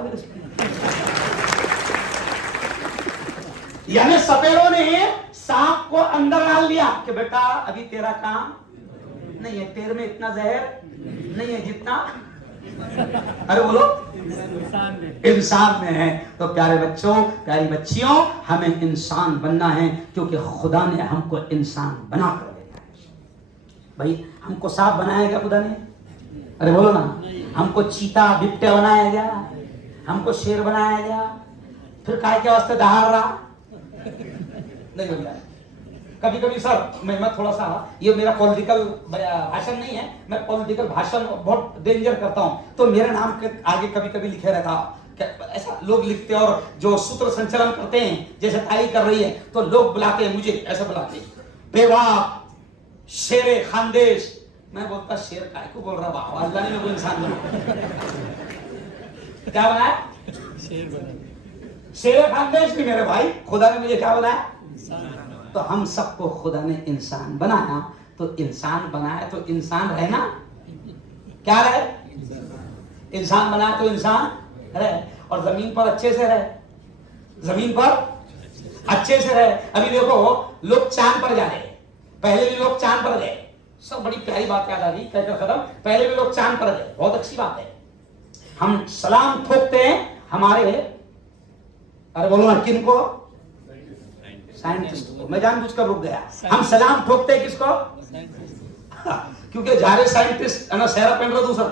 यानी सपेरों ने सांप को अंदर डाल दिया कि बेटा अभी तेरा काम नहीं है, तेरे में इतना जहर नहीं है जितना, अरे बोलो, इंसान में है। तो प्यारे बच्चों, प्यारी बच्चियों, हमें इंसान बनना है क्योंकि खुदा ने हमको इंसान बना कर दिया है। भाई हमको सांप बनाया गया खुदा ने? अरे बोलो ना। हमको चीता बिट्टे बनाया गया, हमको शेर बनाया गया, फिर काय के वास्ते दहाड़ रहा नहीं हो गया। कभी कभी सर मैं थोड़ा सा, ये मेरा पॉलिटिकल भाषण नहीं है, मैं पॉलिटिकल भाषण बहुत डेंजर करता हूं, तो मेरे नाम के आगे कभी कभी लिखे रहता, ऐसा लोग लिखते और जो सूत्र संचलन करते हैं, जैसे ताली कर रही है तो लोग बुलाते हैं मुझे, ऐसा बुलाते हैं, बेबाक, शेरे खानदेश। मैं बोलता शेर काय को बोल रहा, आवाज लाने में कोई इंसान क्या बनाया? शेर बना। शेर खानदेश भी मेरे भाई, खुदा ने मुझे क्या बनाया? तो हम सबको खुदा ने इंसान बनाया। तो इंसान बनाया तो इंसान रहना क्या रहे? इंसान बनाया तो इंसान रहे, और जमीन पर अच्छे से रहे, जमीन पर अच्छे से रहे। अभी देखो लोग चांद पर जा रहे, पहले भी लोग चांद पर गए, सब बड़ी प्यारी बात याद आ रही कहकर खत्म। पहले भी लोग चांद पर गए, बहुत अच्छी बात है। हम सलाम ठोकते हैं हमारे, अरे बोलो ना किनको? साइंटिस्ट को। मैं जानबूझकर रुक गया। हम सलाम ठोकते हैं किसको? क्योंकि जारे साइंटिस्ट है ना, सहरा पेन रहा दूसरा।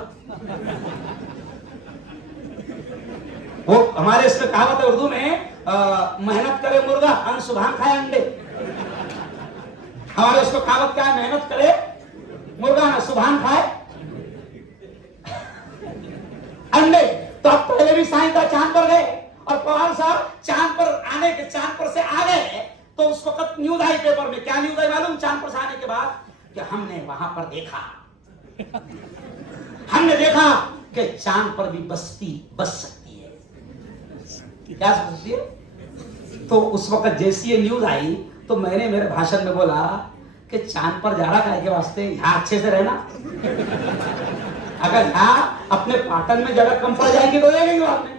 वो हमारे इसमें कहावत है उर्दू में, मेहनत करे मुर्गा अन सुबह खाए अंडे। हमारे उसको कहावत क्या है? मेहनत करे मुर्गा ना सुबह खाए अंडे। तो अब पहले भी साइंस चांद पर गए और पवार साहब चांद पर आने के, चांद पर से आ गए तो उस वक्त न्यूज आई पेपर में, क्या न्यूज आई मालूम? चांद पर से आने के बाद कि हमने वहां पर देखा, हमने देखा कि चांद पर भी बस्ती बस सकती है। क्या सकती है? तो उस वक्त जैसी ये न्यूज आई तो मैंने मेरे भाषण में बोला कि चांद पर जा रहा है के वास्ते यहां अच्छे से रहना। अगर यहां अपने पाटन में जगह कम पड़ जाएगी तो रहेगी बात में।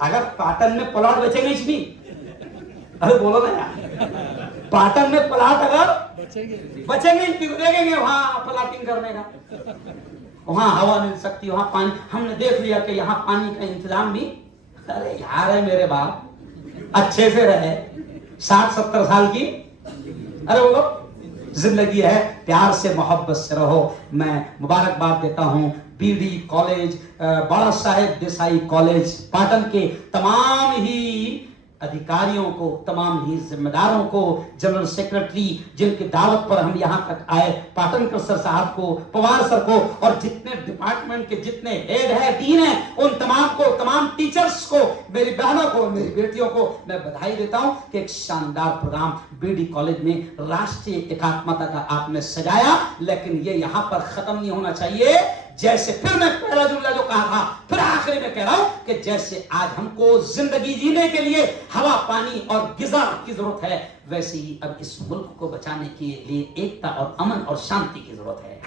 अगर पाटन में प्लॉट बचेंगे इसमें, अरे बोलो ना यार, पाटन में प्लॉट अगर बचेंगे वहां प्लॉटिंग करने का, वहां हवा मिल सकती है, वहां पानी। हमने देख लिया कि यहाँ पानी का इंतजाम भी, अरे यार है मेरे बाप, अच्छे से रहे 60-70 साल की, अरे बोलो जिंदगी है, प्यार से मोहब्बत से रहो। मैं मुबारकबाद देता हूं बीडी कॉलेज, बाला साहेब देसाई कॉलेज पाटन के तमाम ही अधिकारियों को, तमाम ही जिम्मेदारों को, जनरल सेक्रेटरी जिनकी दावत पर हम यहाँ तक आए, पाटनकर सर साहब को, पवार सर को, और जितने डिपार्टमेंट के जितने हेड है, डीन है, उन तमाम को, तमाम टीचर्स को, मेरी बहनों को, मेरी बेटियों को मैं बधाई देता हूं कि एक शानदार प्रोग्राम बीडी कॉलेज में राष्ट्रीय एकात्मता का आपने सजाया। लेकिन ये यहाँ पर खत्म नहीं होना चाहिए। जैसे फिर मैं पहला जुमला जो कहा था, फिर आखिरी में कह रहा हूं कि जैसे आज हमको जिंदगी जीने के लिए हवा, पानी और गिज़ा की जरूरत है, वैसे ही अब इस मुल्क को बचाने के लिए एकता और अमन और शांति की जरूरत है।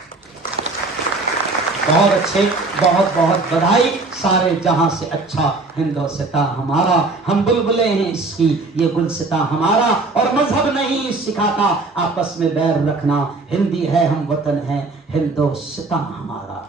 बहुत अच्छे, बहुत बहुत बधाई। सारे जहां से अच्छा हिंदुस्तां हमारा, हम बुलबुलें हैं इसकी, ये गुलसिता हमारा, और मजहब नहीं सिखाता आपस में बैर रखना। हिंदी है हम वतन है हिंदुस्तां हमारा।